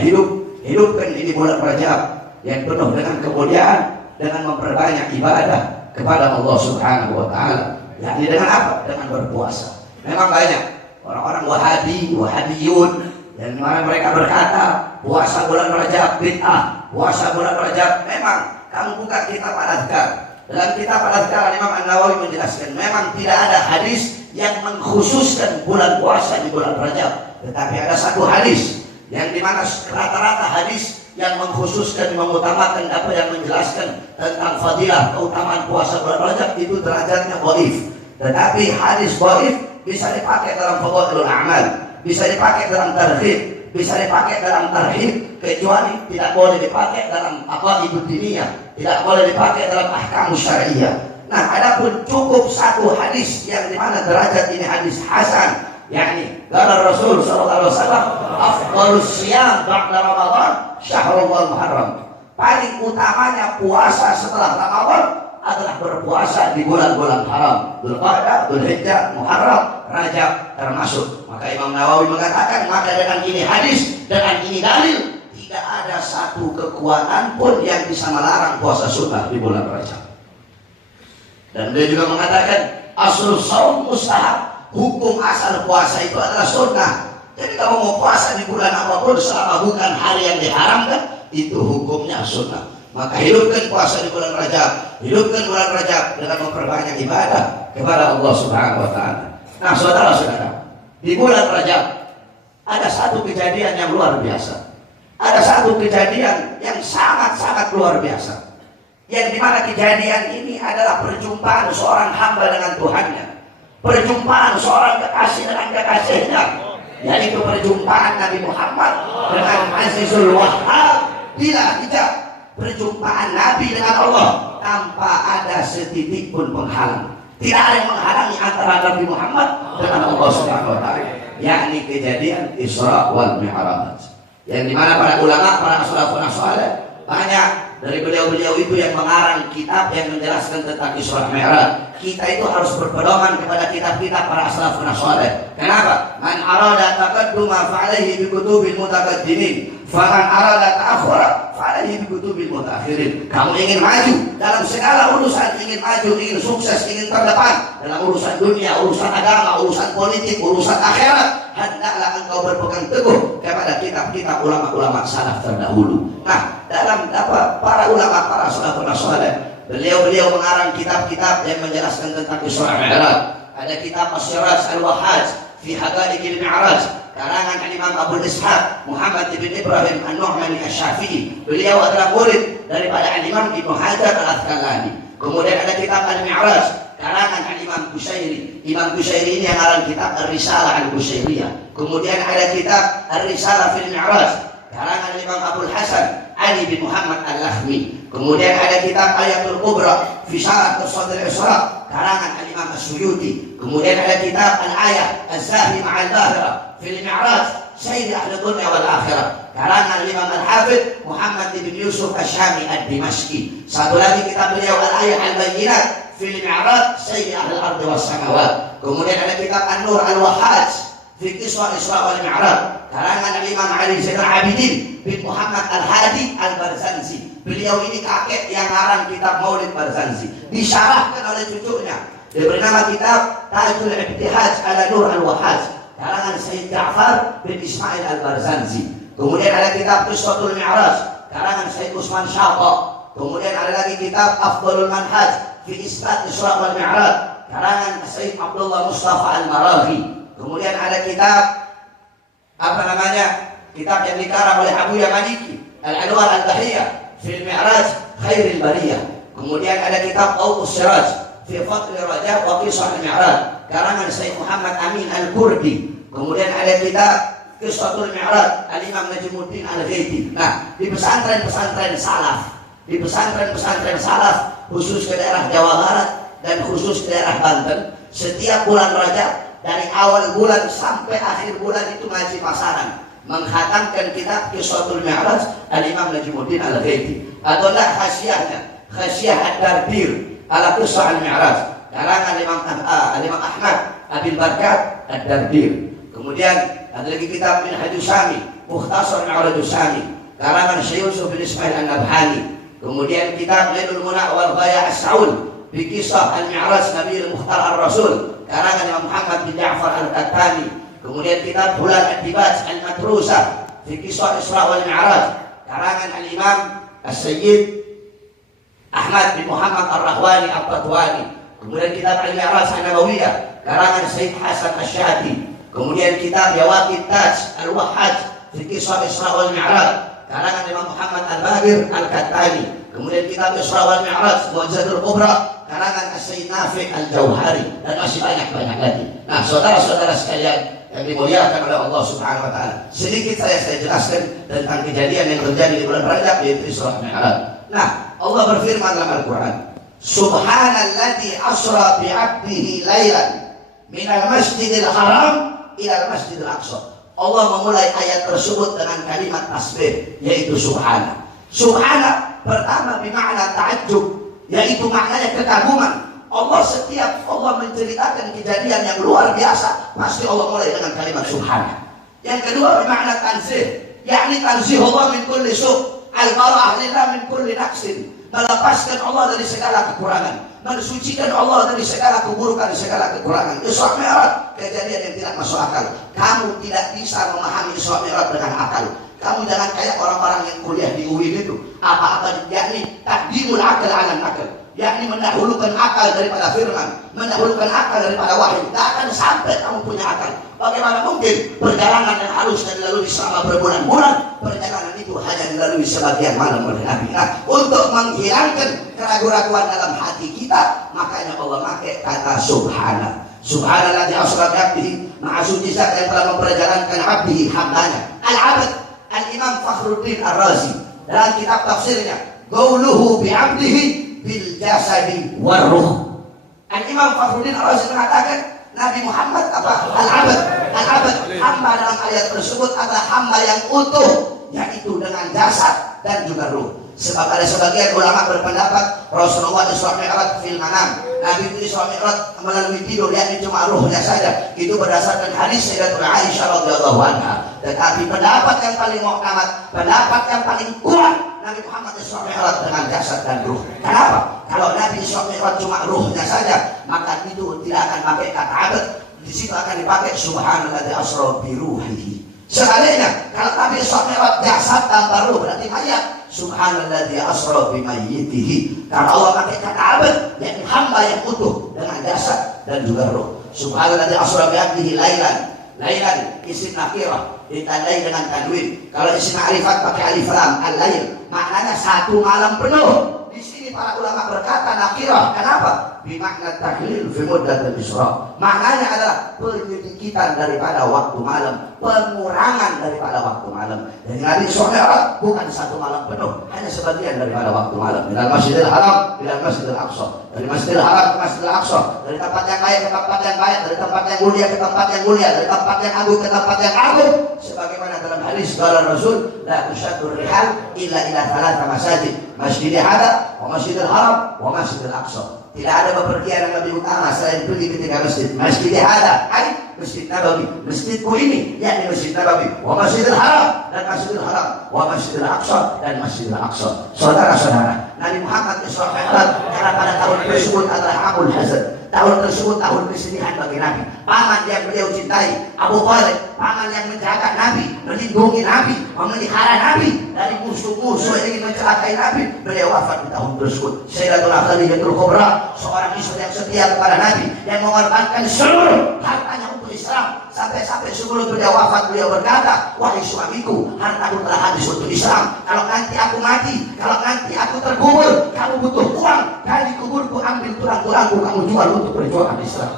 hidupkan ini bulan Rajab yang penuh dengan kemuliaan, dengan memperbanyak ibadah kepada Allah Subhanahu wa taala. Yakni dengan apa? Dengan berpuasa. Memang banyak orang-orang Wahabiyun yang mana mereka berkata puasa bulan Rajab bid'ah, puasa bulan Rajab. Memang kamu buka kitab Al-Adhkar, dalam kitab Al-Adhkar Imam An-Nawawi menjelaskan memang tidak ada hadis yang mengkhususkan bulan puasa di bulan Rajab, tetapi ada satu hadis yang dimana rata-rata hadis yang mengkhususkan, mengutamakan apa yang menjelaskan tentang fadilah keutamaan puasa bulan Rajab itu derajatnya dhaif. Tetapi hadis dhaif bisa dipakai dalam fadhailul a'mal, bisa dipakai dalam targhib, bisa dipakai dalam tarhib, kecuali tidak boleh dipakai dalam aqaidud diniyah, tidak boleh dipakai dalam ahkam syariah. Nah, adapun cukup satu hadis yang dimana derajat ini hadis hasan, yakni qala Rasul sallallahu alaihi wasallam, afdhalus siyam ba'da Ramadan syahrul Muharram. Paling utamanya puasa setelah Ramadan adalah berpuasa di bulan-bulan haram, Dzulqa'dah, Dzulhijjah, Muharram, Rajab termasuk. Maka Imam Nawawi mengatakan, maka dengan ini hadis, dengan ini dalil, tidak ada satu kekuatan pun yang bisa melarang puasa sunnah di bulan Rajab. Dan beliau juga mengatakan aslul shaum mustahab, hukum asal puasa itu adalah sunnah. Jadi kamu mau puasa di bulan apapun selama bukan hari yang diharamkan, itu hukumnya sunnah. Maka hidupkan puasa di bulan Rajab, hidupkan bulan Rajab dengan memperbanyak ibadah kepada Allah Subhanahu wa taala. Nah, saudara-saudara, di bulan Rajab ada satu kejadian yang luar biasa. Ada satu kejadian yang sangat-sangat luar biasa. Yang dimana kejadian ini adalah perjumpaan seorang hamba dengan Tuhannya, perjumpaan seorang kekasih dengan kekasihnya, yaitu perjumpaan Nabi Muhammad dengan Azizul Wahhab. Bila tidak, perjumpaan Nabi dengan Allah tanpa ada setitik pun penghalang. Tidak ada yang menghalangi antara Nabi Muhammad dengan Allah Subhanahu wa taala, yakni kejadian Isra wal Mi'raj. Yang dimana para ulama, para salafun saleh, banyak dari beliau-beliau itu yang mengarang kitab yang menjelaskan tentang Isra Mi'raj. Kita itu harus berpedoman kepada kitab-kitab para salafun saleh. Kenapa? Man arada taqadduma fa'alaihi bi kutubil mutaqaddimin, faman arada ta'akhkhura fa'alaihi bi kutubil mutaakhirin. Kamu ingin maju dalam segala urusan, ingin maju, ingin sukses, ingin terdepan dalam urusan dunia, urusan agama, urusan politik, urusan akhirat, hendaklah engkau berpegang teguh kepada kitab-kitab ulama-ulama salaf terdahulu. Nah, dalam para ulama, para salafun saleh, beliau-beliau mengarang kitab-kitab yang menjelaskan tentang Isra Mi'raj. Ada kitab As-Siraj Al-Wahhaj fi Haqa'iqil Mi'raj, karangan Imam Abu Ishaq Muhammad bin Ibrahim An-Nu'mani Asy-Syafi'i. Beliau adalah murid daripada Imam Ibnu Hajar Al-Asqalani. Kemudian ada kitab Al-Mi'raj, karangan Imam Qushairi. Imam Qushairi ini yang mengarang kitab Ar-Risalah Al-Qushairiyah. Kemudian ada kitab Ar-Risalah fil Mi'raj, karangan Imam Abdul Hasan Ali bin Muhammad Al-Lakhmi. Kemudian ada kitab Ayatul Kubra fi Syarah Tafsir Isra, karangan Imam As-Suyuti. Kemudian ada kitab Al-Ayah Az-Zahi Ma'al Bahra fil Mi'raj Sayyid Ahli Dunya wal Akhirah, karangan Imam Al-Hafidh Muhammad bin Yusuf Asy-Syami Ad-Dimashqi. Satu lagi kitab beliau Al-Ayah Al-Bayyinat fil Mi'raj Sayyid Ahli Al-Ardi was Samawat. Kemudian ada kitab An-Nur Al-Wahhaj fi Qiswah Isra wal Mi'raj, karangan Imam Ali Zainal Abidin bin Muhammad Al-Hadi Al-Barzanji. Beliau ini kakek yang ngarang kitab Maulid Barzanji, disyarahkan oleh cucunya, diberi nama kitab Tajul Ibtihaj ala Nur Al-Wahhaj, karangan Sayyid Ja'far bin Ismail Al-Barzanji. Kemudian ada kitab Qiswatul Mi'raj, karangan Sayyid Usman Syata. Kemudian ada lagi kitab Afdhalul Manhaj fi Isbat Isra wal Mi'raj, karangan Sayyid Abdullah Mustafa Al-Maraghi. Kemudian ada kitab kitab yang dikarang oleh Abu Yamaniki, Al-Anwar Al-Bahiyah fil Mi'raj Khairil Bariyah. Kemudian ada kitab Awqus Siraj fi Fadl Rajab wa Qisah Al-Mi'raj, karangan Sayyid Muhammad Amin Al-Kurdi. Kemudian ada kitab Qissatul Mi'raj Al-Imam Najmuddin Al-Ghaiti. Nah, di pesantren-pesantren salaf, khusus ke daerah Jawa Barat dan khusus ke daerah Banten, setiap bulan Rajab dari awal bulan sampai akhir bulan itu ngaji pasaran, menghatamkan kitab Qissatul Mi'raj Al-Imam Najmuddin Al-Ghaiti, atau lah Khasyiah Ad-Dardir ala Qissah Al-Mi'raj, karangan Imam Ahmad Abil Barkat Ad-Dardir. Kemudian ada lagi kitab Minhajus Sami, Mukhtasar Mi'rajus Sami, karangan Syekh Yusuf bin Ismail An-Nabhani. Kemudian kitab Lailul Muna wal Ghaya As-Saul bi Qissah Al-Mi'raj Nabi Mukhtar Ar-Rasul, karangan Imam Muhammad bin Ja'far Al-Qattani. Kemudian kitab Hulal Ad-Dibaj Al-Matrusah fi Qisah Isra wal Mi'raj, karangan Al-Imam As-Sayyid Ahmad bin Muhammad Ar-Rahwani Al-Tatwani. Kemudian kitab Al-Mi'raj An-Nabawiyah, karangan Sayyid Hasan Asy-Syati. Kemudian kitab Yawaqit Taj Al-Wahhaj fi Qisah Isra wal Mi'raj, karangan Imam Muhammad Al-Bahir Al-Qattani. Kemudian kitab Isra wal Mi'raj Mu'jizatul Kubra, karangan Sayyid Nafi' Al-Jauhari, dan masih banyak lagi. Nah, saudara-saudara sekalian yang dimuliakan oleh Allah Subhanahu wa taala, sedikit saya jelaskan tentang kejadian yang terjadi di bulan Rajab, yaitu Isra Mi'raj. Nah, Allah berfirman dalam Al-Qur'an, Subhanalladzi asra bi 'abdihi lailan minal masjidil haram ilal masjidil aqsa. Allah memulai ayat tersebut dengan kalimat tasbih, yaitu subhana. Subhana pertama bermakna ta'ajjub, yaitu maknanya kekaguman. Setiap Allah menceritakan kejadian yang luar biasa, pasti Allah mulai dengan kalimat subhana. Yang kedua bermakna tanzih, yakni tanzihullah min kulli su', al-bara'ah lillah min kulli naqsin, melepaskan Allah dari segala kekurangan, mensucikan Allah dari segala keburukan, segala kekurangan. Isra Mi'raj kejadian yang tidak masuk akal. Kamu tidak bisa memahami Isra Mi'raj dengan akal. Kamu jangan kayak orang-orang yang kuliah di UIN itu, apa-apa yakni takdimul akal ala nakal, yakni mendahulukan akal daripada firman, mendahulukan akal daripada wahyu. Tidak akan sampai kamu punya akal. Bagaimana mungkin perjalanan yang harus dilalui selama berbulan-bulan, perjalanan itu hanya dilalui sebagian malam oleh Nabi. Nah, untuk menghilangkan keraguan-keraguan dalam hati kita, makanya Allah pakai kata subhana. Subhanallah di asra abdihi, maha suci zat yang telah memperjalankan abdihi, hambanya. Al-abd, Al-Imam Fakhruddin Ar-Razi dalam kitab tafsirnya, qauluhu bi abdihi bil jasadi war ruh. Al-Imam Fakhruddin Ar-Razi mengatakan Nabi Muhammad apa? Al-abd. Al-abd, hamba dalam ayat tersebut adalah hamba yang utuh, yaitu dengan jasad dan juga ruh. Sebab ada sebagian ulama berpendapat Rasulullah Isra Mi'raj fil manam, Nabi itu Isra Mi'raj melalui tidur, yakni cuma ruhnya saja. Itu berdasarkan hadis Sayyidatuna Aisyah radhiyallahu anha. Tetapi pendapat yang paling muhtamad, pendapat yang paling kuat, Nabi Muhammad Isra Mi'raj dengan jasad dan ruh. Kenapa? Kalau Nabi Isra Mi'raj cuma ruhnya saja, maka itu tidak akan pakai kata abad. Di situ akan dipakai subhanalladzi asra bi ruhihi. Sebaliknya, kalau Nabi Isra Mi'raj jasad tanpa ruh berarti mayat. Subhanalladzi asra bi mayyitihi. Karena Allah pakai kata abad, yakni hamba yang utuh dengan jasad dan juga ruh. Subhanalladzi asra bi abdihi lailan. Lailan isim nakirah ditandai dengan tanwin. Kalau isim ma'rifat pakai alif lam, al-lail, maknanya satu malam penuh. Di sini para ulama berkata nakirah. Kenapa? Bimakna tahlil fi muddatil isra. Maknanya adalah penyedikitan daripada waktu malam, pengurangan daripada waktu malam. Jadi Nabi Isra Mi'raj bukan satu malam penuh, hanya sebagian daripada waktu malam. Dari Masjidil Haram ila Masjidil Aqsa, dari Masjidil Haram ke Masjidil Aqsa, dari tempat yang baik ke tempat yang baik, dari tempat yang mulia ke tempat yang mulia, dari tempat yang agung ke tempat yang agung. Sebagaimana dalam hadis qala Rasul, la tushaddur rihal illa ila thalatha masajid, Masjidil Hadar, wa Masjidil Haram, wa Masjidil Aqsa. Tidak ada bepergian yang lebih utama selain pergi ketika masjid. Masjid Hadar, Masjid Nabawi, masjidku ini, yakni Masjid Nabawi, wa Masjidil Haram dan Masjidil Haram, wa Masjidil Aqsa dan Masjidil Aqsa. Saudara-saudara, Nabi Muhammad Isra Mi'raj karena pada tahun tersebut adalah Amul Hazan. Tahun tersebut tahun kesedihan bagi Nabi. Paman yang beliau cintai, Abu Thalib, paman yang menjaga Nabi, melindungi Nabi, memelihara Nabi dari musuh-musuh yang ingin mencelakai Nabi. Beliau wafat di tahun tersebut. Sayyidatuna Khadijatul Kubra, seorang istri yang setia kepada Nabi, yang mengorbankan seluruh hartanya untuk Islam. Sampai-sampai sebelum beliau wafat, beliau berkata, wahai suamiku, hartaku telah habis untuk Islam. Kalau nanti aku mati, kalau nanti aku terkubur, kamu butuh uang, dari kuburku ambil tulang-tulangku, kamu jual untuk perjuangan Islam.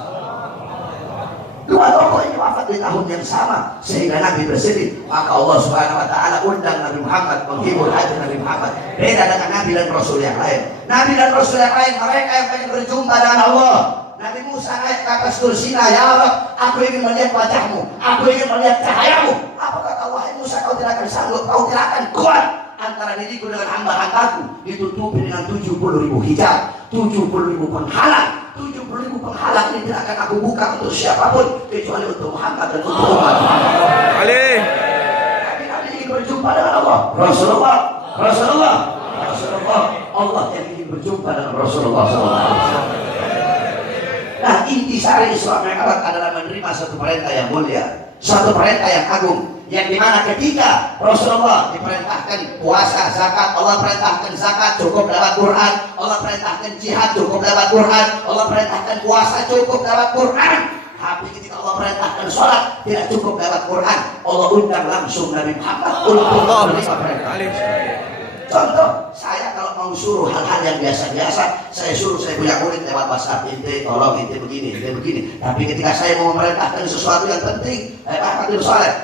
Dua tokoh ini wafat di tahun yang sama, sehingga Nabi bersedih. Maka Allah Subhanahu wa taala undang Nabi Muhammad, menghibur hati Nabi Muhammad. Beda dengan Nabi dan Rasul yang lain. Nabi dan Rasul yang lain, mereka yang pengen berjumpa dengan Allah. Nabi Musa naik ke atas kursinya, ya Allah, aku ingin melihat wajahmu, aku ingin melihat cahayamu. Apa kata wahai Musa, kau tidak akan sanggup, kau tidak akan kuat antara diriku dengan hamba-hambaku, ditutupi dengan 70.000 hijab, 70.000 penghalang. 70.000 penghalang ini tidak akan aku buka untuk siapapun kecuali untuk Muhammad dan untuk umat Muhammad. Nabi ingin berjumpa dengan Allah. Rasulullah, Allah yang ingin berjumpa dengan Rasulullah SAW. Nah, intisari Isra Mi'raj adalah menerima satu perintah yang mulia, satu perintah yang agung, yang dimana ketika Rasulullah diperintahkan puasa, zakat, Allah perintahkan zakat cukup lewat Quran, Allah perintahkan jihad cukup lewat Quran, Allah perintahkan puasa cukup lewat Quran. Tapi ketika Allah perintahkan sholat tidak cukup lewat Quran, Allah undang langsung Nabi Muhammad untuk menerima perintah. Contoh, saya kalau mau suruh hal-hal yang biasa-biasa, saya suruh saya punya murid lewat WhatsApp, ente tolong, ente begini, ente begini. Tapi ketika saya mau memerintahkan sesuatu yang penting,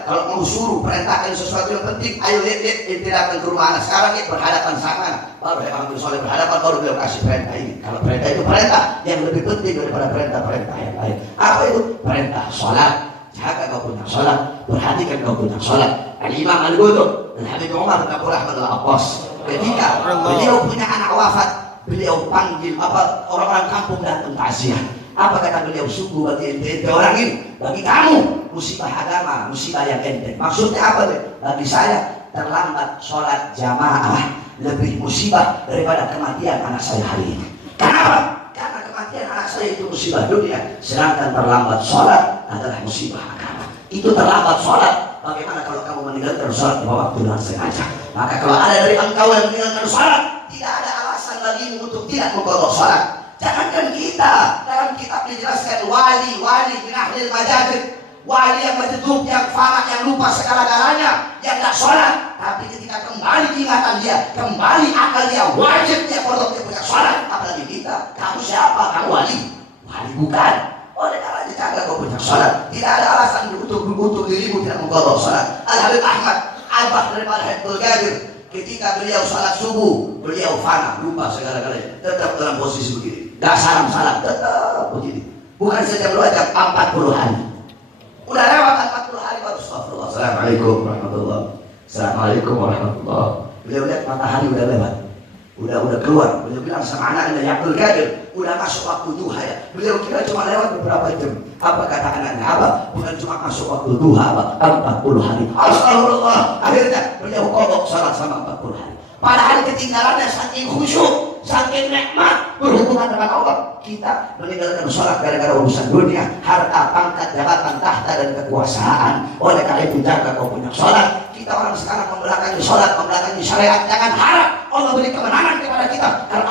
kalau mau suruh perintahkan sesuatu yang penting, ayo ente datang ke rumah anak sekarang ini berhadapan sama, baru Abdul Soleh berhadapan, baru beliau kasih perintah ini. Kalau perintah itu perintah yang lebih penting daripada perintah-perintah yang lain. Apa itu? Perintah sholat. Jaga kau punya sholat, perhatikan kau punya sholat. Al-Imam Al-Qudud dan Habib Umar bin Abdul Rahman Al-Abbas, ketika beliau punya anak wafat, beliau panggil orang-orang kampung datang takziah. Apa kata beliau? Sungguh bagi ente orang ini, bagi kamu musibah agama, musibah yang ente. Maksudnya apa deh? Bagi saya terlambat sholat jamaah lebih musibah daripada kematian anak saya hari ini. Kenapa? Karena kematian anak saya itu musibah dunia, sedangkan terlambat sholat adalah musibah agama. Itu terlambat sholat. Bagaimana kalau kamu meninggalkan sholat di waktu dengan sengaja? Maka kalau ada dari engkau yang meninggalkan sholat, tidak ada alasan bagimu untuk tidak mengqadha sholat. Jangankan kita, dalam kitab dijelaskan wali min ahlil majadid, wali yang majdub, yang fana, yang lupa segala-galanya, yang tidak sholat. Tapi ketika kembali ingatan dia, kembali akal dia, wajib dia qadha, dia punya sholat. Apalagi kita, kamu siapa? Kamu wali? Wali bukan. Oleh karena dijaga kau punya sholat. Tidak ada alasan untuk dirimu tidak mengqadha sholat. Al-Habib Ahmad, abah daripada Habibul Qadir, ketika beliau sholat subuh, beliau fana, lupa segala-galanya, tetap dalam posisi begini. Gak salam-salam, tetap begini. Bukan sejam 2 jam, 40 hari. Udah lewat 40 hari baru astagfirullah. Assalamualaikum warahmatullahi wabarakatuh. Assalamualaikum warahmatullahi wabarakatuh. Beliau lihat matahari udah lewat. Udah keluar. Beliau bilang sama anaknya Abdul Qadir, udah masuk waktu duha ya. Beliau kira cuma lewat beberapa jam. Apa kata anaknya? Apa? Bukan cuma masuk waktu duha, apa? 40 hari. Astagfirullah. Akhirnya beliau qadha salat sama 40 hari. Padahal ketinggalannya saking khusyuk, saking nikmat berhubungan dengan Allah. Kita meninggalkan sholat gara-gara urusan dunia, harta, pangkat, jabatan, tahta, dan kekuasaan. Oleh karena itu jaga kau punya sholat. Kita orang sekarang membelakangi sholat, membelakangi syariat. Jangan harap Allah beri kemenangan kepada kita kalau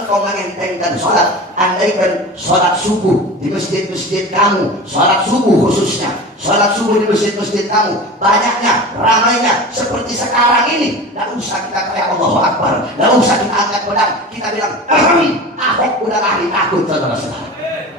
engkau mengentengkan sholat. Andaikan sholat subuh di masjid-masjid kamu, sholat subuh khususnya, sholat subuh di masjid-masjid kamu banyaknya, ramainya seperti sekarang ini, tidak usah kita teriak Allahu Akbar, tidak usah kita angkat pedang, kita bilang Ahok udah lari takut, saudara-saudara.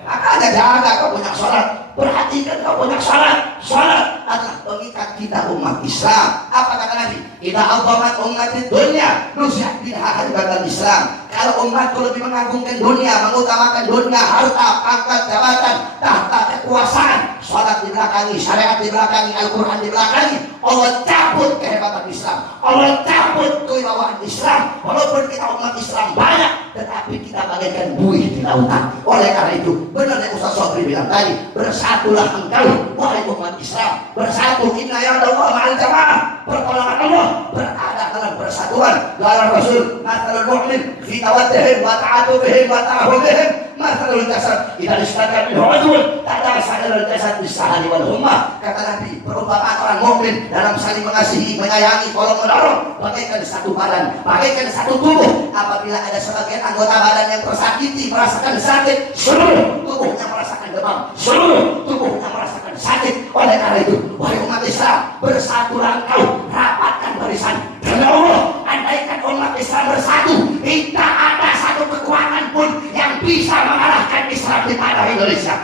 Makanya jaga kau punya sholat, perhatikan kau punya sholat. Sholat adalah pengikat kita umat Islam. Apa kata Nabi? Idza azamat ummatid dunya nusihat biha harbatan Islam. Kalau umatku lebih mengagungkan dunia, mengutamakan dunia, harta, pangkat, jabatan, tahta, kekuasaan, sholat dibelakangi, syariat dibelakangi, Al-Quran dibelakangi, Allah cabut kehebatan Islam, Allah cabut kewibawaan Islam. Walaupun kita umat Islam banyak, tetapi kita bagaikan buih di lautan. Oleh karena itu, benar yang Ustaz Sobri bilang tadi, bersatulah engkau wahai umat Islam, bersatu. Inna ya'dallah ma'al jamaah. Pertolongan Allah berada dalam persatuan. Qala Rasul, matalul mu'min fi tawaddihim wa ta'atubihim wa ta'ahudihim matalul jasad idza istaka minhu udwun tadasa ilal jasad bis-sahari wal humma. Kata Nabi, perumpamaan orang mukmin dalam saling mengasihi, menyayangi, tolong menolong bagaikan satu badan, bagaikan satu tubuh. Apabila ada sebagian anggota badan yang tersakiti, merasakan sakit, seluruh tubuhnya merasakan demam, seluruh tubuhnya merasakan sakit. Oleh karena itu, wahai umat Islam, bersatulah engkau, rapatkan barisan demi Allah. Andaikan umat Islam bersatu, tidak ada satu kekuatan pun yang bisa mengalahkan Islam di tanah Indonesia.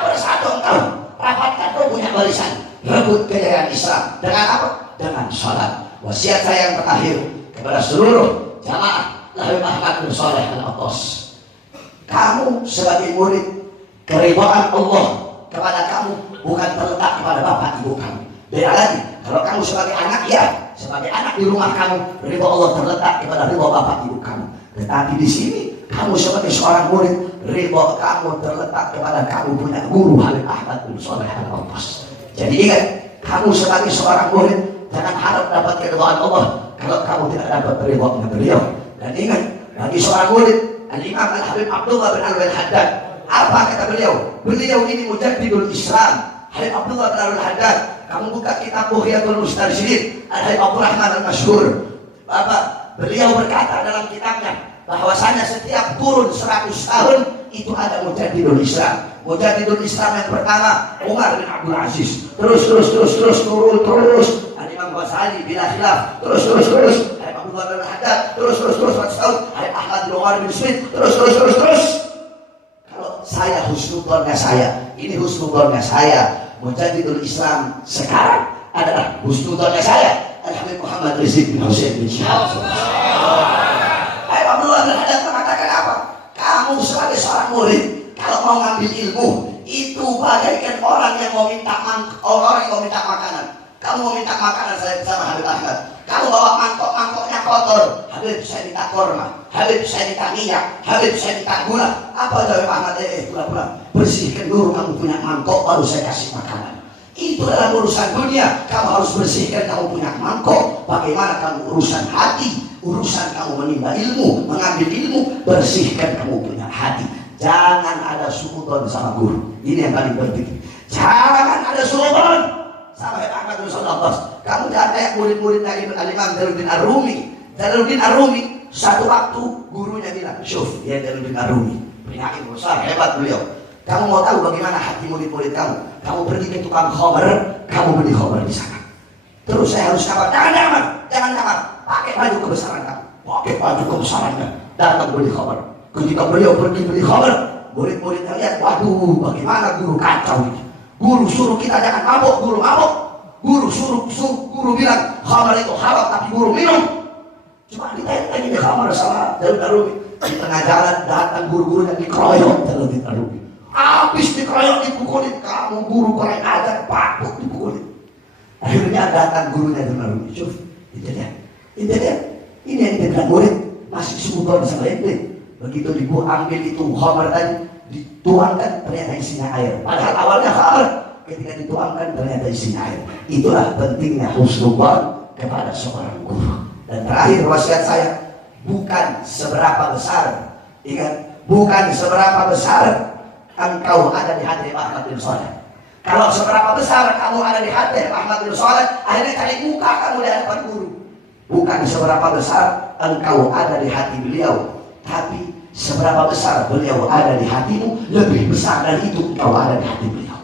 Bersatu engkau, rapatkan kau punya barisan, rebut kejayaan Islam. Dengan apa? Dengan sholat. Wasiat saya yang terakhir kepada seluruh jamaah Habib Ahmad bin Shalih Al-Attas, kamu sebagai murid, keridhaan Allah kepada kamu bukan terletak kepada bapak ibu kamu. Beda lagi, kalau kamu sebagai anak, ya, sebagai anak di rumah kamu, ridha Allah terletak kepada ridha bapak ibu kamu. Tetapi di sini, kamu sebagai seorang murid, ridha kamu terletak kepada kamu punya guru Habib Ahmad bin Shalih Al-Attas. Jadi ingat, kamu sebagai seorang murid, jangan harap dapat keridhaan Allah kalau kamu tidak dapat ridha beliau. Dan ingat, bagi seorang murid, Al-Imam Al-Habib Abdullah bin Al-Haddad, apa kata beliau? Beliau ini mujaddidul Islam. Habib Abdullah bin Al-Haddad, kamu buka kitab Bughyatul Mustarsyidin, Al-Habib Abdurrahman Al-Masyhur. Beliau berkata dalam kitabnya bahwasanya setiap turun 100 tahun itu ada mujaddidul Islam. Mujaddidul Islam yang pertama Umar bin Abdul Aziz. Terus turun. Al-Imam Ghazali bila khilaf. Terus. Habib Abdullah bin Al-Haddad. Terus 100 tahun. Habib Ahmad bin Umar bin Smith. Terus. Kalau saya husnudzonnya saya, ini husnudzonnya saya, mujaddidul Islam sekarang adalah husnudzonnya saya, Al-Habib Muhammad Rizieq bin Husain bin Syihab. Habib Abdullah bin Al-Haddad mengatakan apa? Kamu sebagai seorang murid, kalau mau ngambil ilmu, itu bagaikan orang yang mau minta makanan. Kamu mau minta makanan saya bersama Habib Ahmad. Kamu bawa mangkoknya kotor. Habib saya minta korma. Habib saya minta minyak. Habib saya minta gula. Apa Habib Ahmad? Pulang. Bersihkan dulu kamu punya mangkok, baru saya kasih makanan. Itu dalam urusan dunia. Kamu harus bersihkan kamu punya mangkok. Bagaimana kamu urusan hati, urusan kamu menimba ilmu, mengambil ilmu, bersihkan kamu punya hati. Jangan ada suudon sama guru. Ini yang paling penting. Jangan ada suudon sama Ahmad bin Shalih. Kamu jangan kayak murid-murid Al-Imam Jalaluddin Ar-Rumi. Jalaluddin Ar-Rumi satu waktu gurunya bilang, "Syuf, ya Jalaluddin Ar-Rumi, penyair besar, hebat beliau. Kamu mau tahu bagaimana hati murid-murid kamu? Kamu pergi ke tukang khamr, kamu beli khamr di sana. Terus saya harus kabar, jangan kamar, pakai baju kebesaran kamu, pakai baju kebesarannya, datang beli khamr. Ketika beliau pergi beli khamr, murid-muridnya lihat, waduh, bagaimana guru kacau ini. Guru suruh kita jangan mabuk, guru mabuk. Guru guru bilang khamr itu haram, tapi guru minum. Cuma ditanya-tanya di khamr sama Jalaluddin Ar-Rumi. Di tengah jalan datang guru-gurunya dikeroyok Jalaluddin Ar-Rumi. Habis dikeroyok, dipukulin. Kamu guru kurang ajar, patut dipukulin. Akhirnya datang gurunya dengan Rumi. Cuf, itu dia. Ini yang dibilang murid masih suudon sama ente. Begitu ambil itu khamr tadi, dituangkan, ternyata isinya air. Padahal awalnya khamr, ketika dituangkan ternyata isinya air. Itulah pentingnya husnuzon kepada seorang guru. Dan terakhir wasiat saya, bukan seberapa besar, ingat, bukan seberapa besar engkau ada di hati Ahmad bin Shalih. Kalau seberapa besar kamu ada di hati Ahmad bin Shalih, akhirnya cari muka kamu di hadapan guru. Bukan seberapa besar engkau ada di hati beliau, tapi seberapa besar beliau ada di hatimu, lebih besar dari itu engkau ada di hati beliau.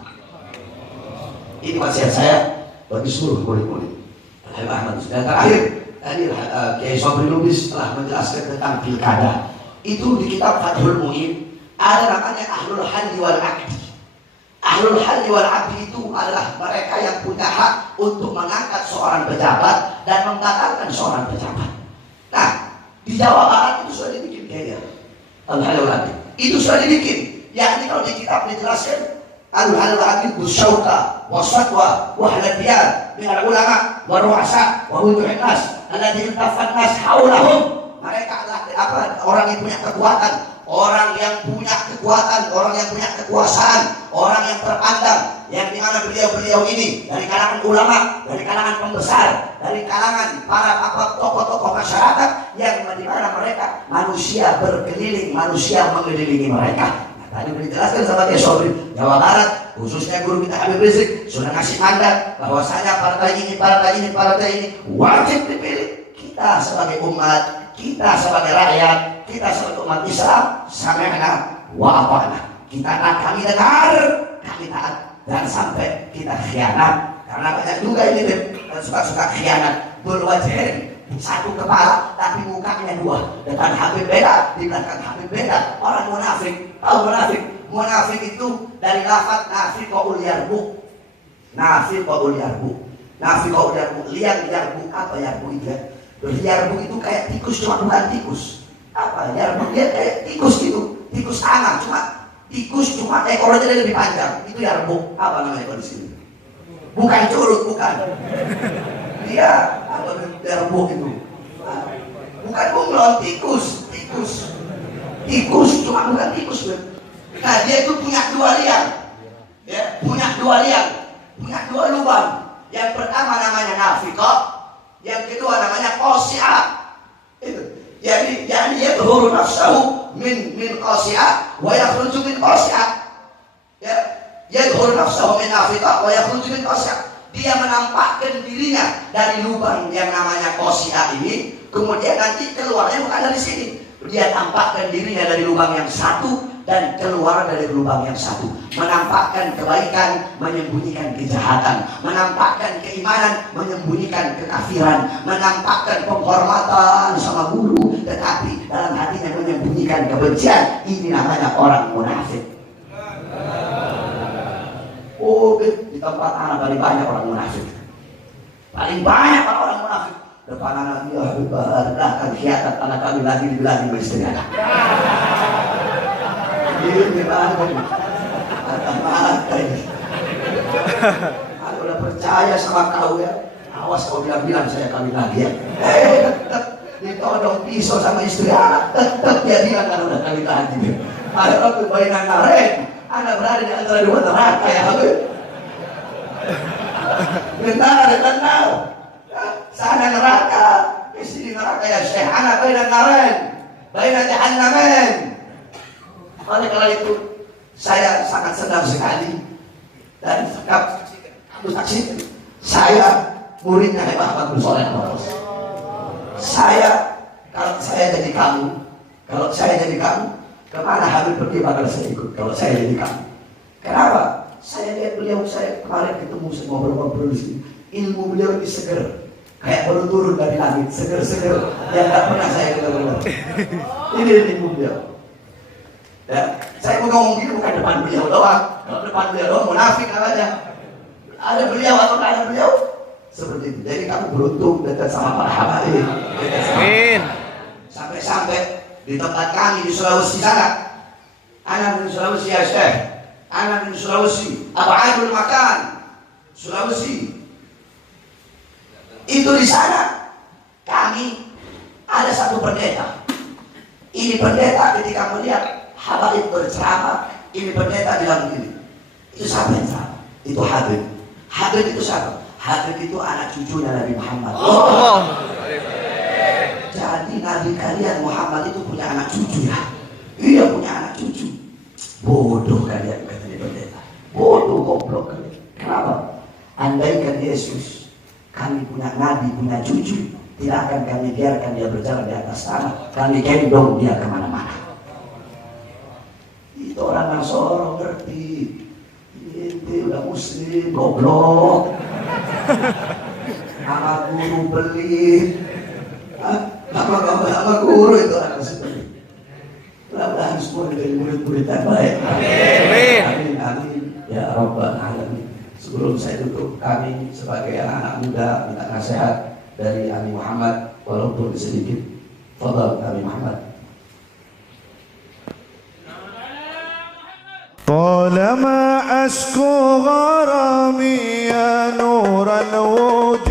Ini wasiat saya bagi seluruh murid-murid Ahmad. Dan terakhir, tadi Kiai Sobri Lubis telah menjelaskan tentang pilkada. Itu di kitab Fathul Mu'in ada namanya Ahlul Halli wal Aqdi. Ahlul Halli wal Aqdi itu adalah mereka yang punya hak untuk mengangkat seorang pejabat dan membatalkan seorang pejabat. Nah, di Jawa Barat itu sudah dibikin kayaknya Ahlul Halli wal Aqdi. Itu sudah dibikin. Yakni kalau di kitab dijelaskan Ahlul Halli wal Aqdi busyauka wasatwa wahladiyat minal ulama wa ru'asa wa wujuhin nas alladhi intafan nas haulahum. Mereka adalah orang yang punya kekuatan, orang yang punya kekuatan, orang yang punya kekuasaan, orang yang terpandang, yang dimana beliau-beliau ini dari kalangan ulama, dari kalangan pembesar, dari kalangan para tokoh-tokoh masyarakat, yang dimana mereka manusia berkeliling, manusia mengelilingi mereka. Nah, tadi dijelaskan sama Kiai Sobri, Jawa Barat, khususnya guru kita Habib Rizik sudah ngasih mandat bahwasanya partai ini wajib dipilih. Kita sebagai umat, kita sebagai rakyat, kita sebagai umat Islam, sami'na wa ata'na. Kita kami dengar, kami taat, dan sampai kita khianat. Karena banyak juga ini suka khianat, berwajah satu kepala tapi mukanya dua. Depan Habib beda, di belakang Habib beda. Orang munafik, tahu munafik? Munafik itu dari lafaz nafiqul yarbu. Nafiqul yarbu. Nafiqul yarbu. Liang yarbu apa yarbu itu? Yarbu itu kayak tikus, cuma bukan tikus. Apa? Yarbu dia kayak tikus gitu, tikus anak, cuma ekornya lebih panjang. Itu yarbu. Apa namanya kalau di sini? Bukan curut, bukan. Dia apa? Yarbu itu. Bukan bunglon, tikus, cuma bukan tikus. Nah, dia itu punya dua liang, ya, punya dua lubang. Yang pertama namanya nafiqah, yang kedua namanya qasi'ah. Itu. Jadi yadhuru nafsahu min qasi'ah wa yakhruju min qasi'ah. Ya, yadhuru nafsahu min nafiqah wa yakhruju min qasi'ah. Dia menampakkan dirinya dari lubang yang namanya qasi'ah ini, kemudian nanti keluarnya bukan dari sini. Dia tampakkan dirinya dari lubang yang satu dan keluar dari lubang yang satu. Menampakkan kebaikan, menyembunyikan kejahatan. Menampakkan keimanan, menyembunyikan kekafiran. Menampakkan penghormatan sama guru, tetapi dalam hatinya menyembunyikan kebencian. Ini namanya orang munafik. Oh, di tempat anak paling banyak orang munafik. Paling banyak orang munafik. Depan anak dia bahkan khianat anak kami lagi dibilang sama istri anak. Ini banget. Mata ini. Aku udah percaya sama kau ya. Awas kau bilang saya kawin lagi ya. Tetap ditodong pisau sama istri anak. Tetap dia bilang kalau udah kawin lagi. Ada waktu bayi nangaren. Anak berada di antara dua neraka ya. Benar. Sana neraka, di sini neraka ya Syekh. Ana baina narain, baina jahannamain. Oleh karena itu, saya sangat senang sekali dan kamu saksikan. Saya muridnya Habib Ahmad bin Shalih Al-Fauzan. Kalau saya jadi kamu, kemana Habib pergi bakal saya ikut. Kalau saya jadi kamu, kenapa? Saya lihat beliau, saya kemarin ketemu semua ngobrol di sini. Ilmu beliau ini seger, kayak baru turun dari langit, seger-seger yang tak pernah saya kenal. Ini ilmu beliau. Ya, saya mau ngomong gini bukan depan beliau doang. Kalau depan beliau doang munafik namanya. Ada beliau atau tidak ada beliau? Seperti itu. Jadi kamu beruntung dekat sama para habaib. Amin. Sampai-sampai di tempat kami di Sulawesi sana. Anak di Sulawesi ya Syekh. Anak di Sulawesi. Abadul Makan. Sulawesi. Itu di sana. Kami ada satu pendeta. Ini pendeta ketika melihat habaib berceramah, ini pendeta bilang begini. Itu siapa yang ceramah? Itu Habib. Habib itu siapa? Habib itu anak cucunya Nabi Muhammad. Jadi Nabi kalian Muhammad itu punya anak cucu ya? Iya punya anak cucu. Bodoh kalian kata dia pendeta. Bodoh goblok kalian. Kenapa? Andaikan Yesus, kami punya Nabi, punya cucu, tidak akan kami biarkan dia berjalan di atas tanah. Kami gendong dia kemana-mana. Itu orang Nasoro ngerti. Itu udah muslim, goblok. Sama guru beli. Sama guru itu orang muslim. Mudah-mudahan semua menjadi murid-murid yang baik. Amin. Amin. Ya Rabbal Alamin. Sebelum saya tutup, kami sebagai anak-anak muda minta nasihat dari Ami Muhammad walaupun sedikit. Fadhal Ami Muhammad. طالما أشكو غرامي يا نور الوجود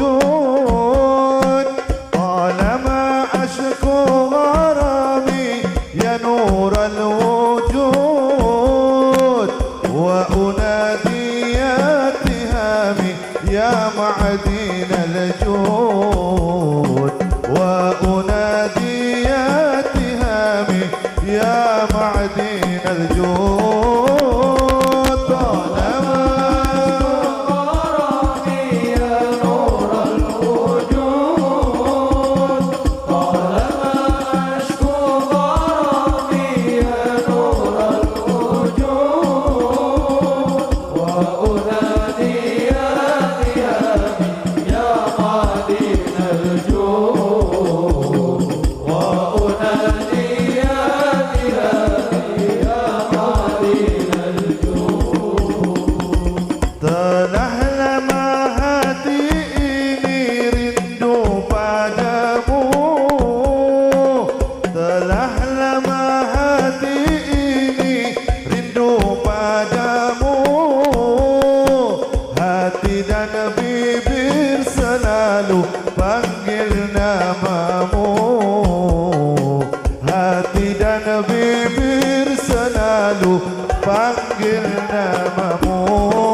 طالما أشكو غرامي يا نور الوجود وأنادي يا تهامي يا معدن الجود وأنادي يا تهامي يا معدن الجود panggil namamu, hati dan bibir selalu panggil namamu.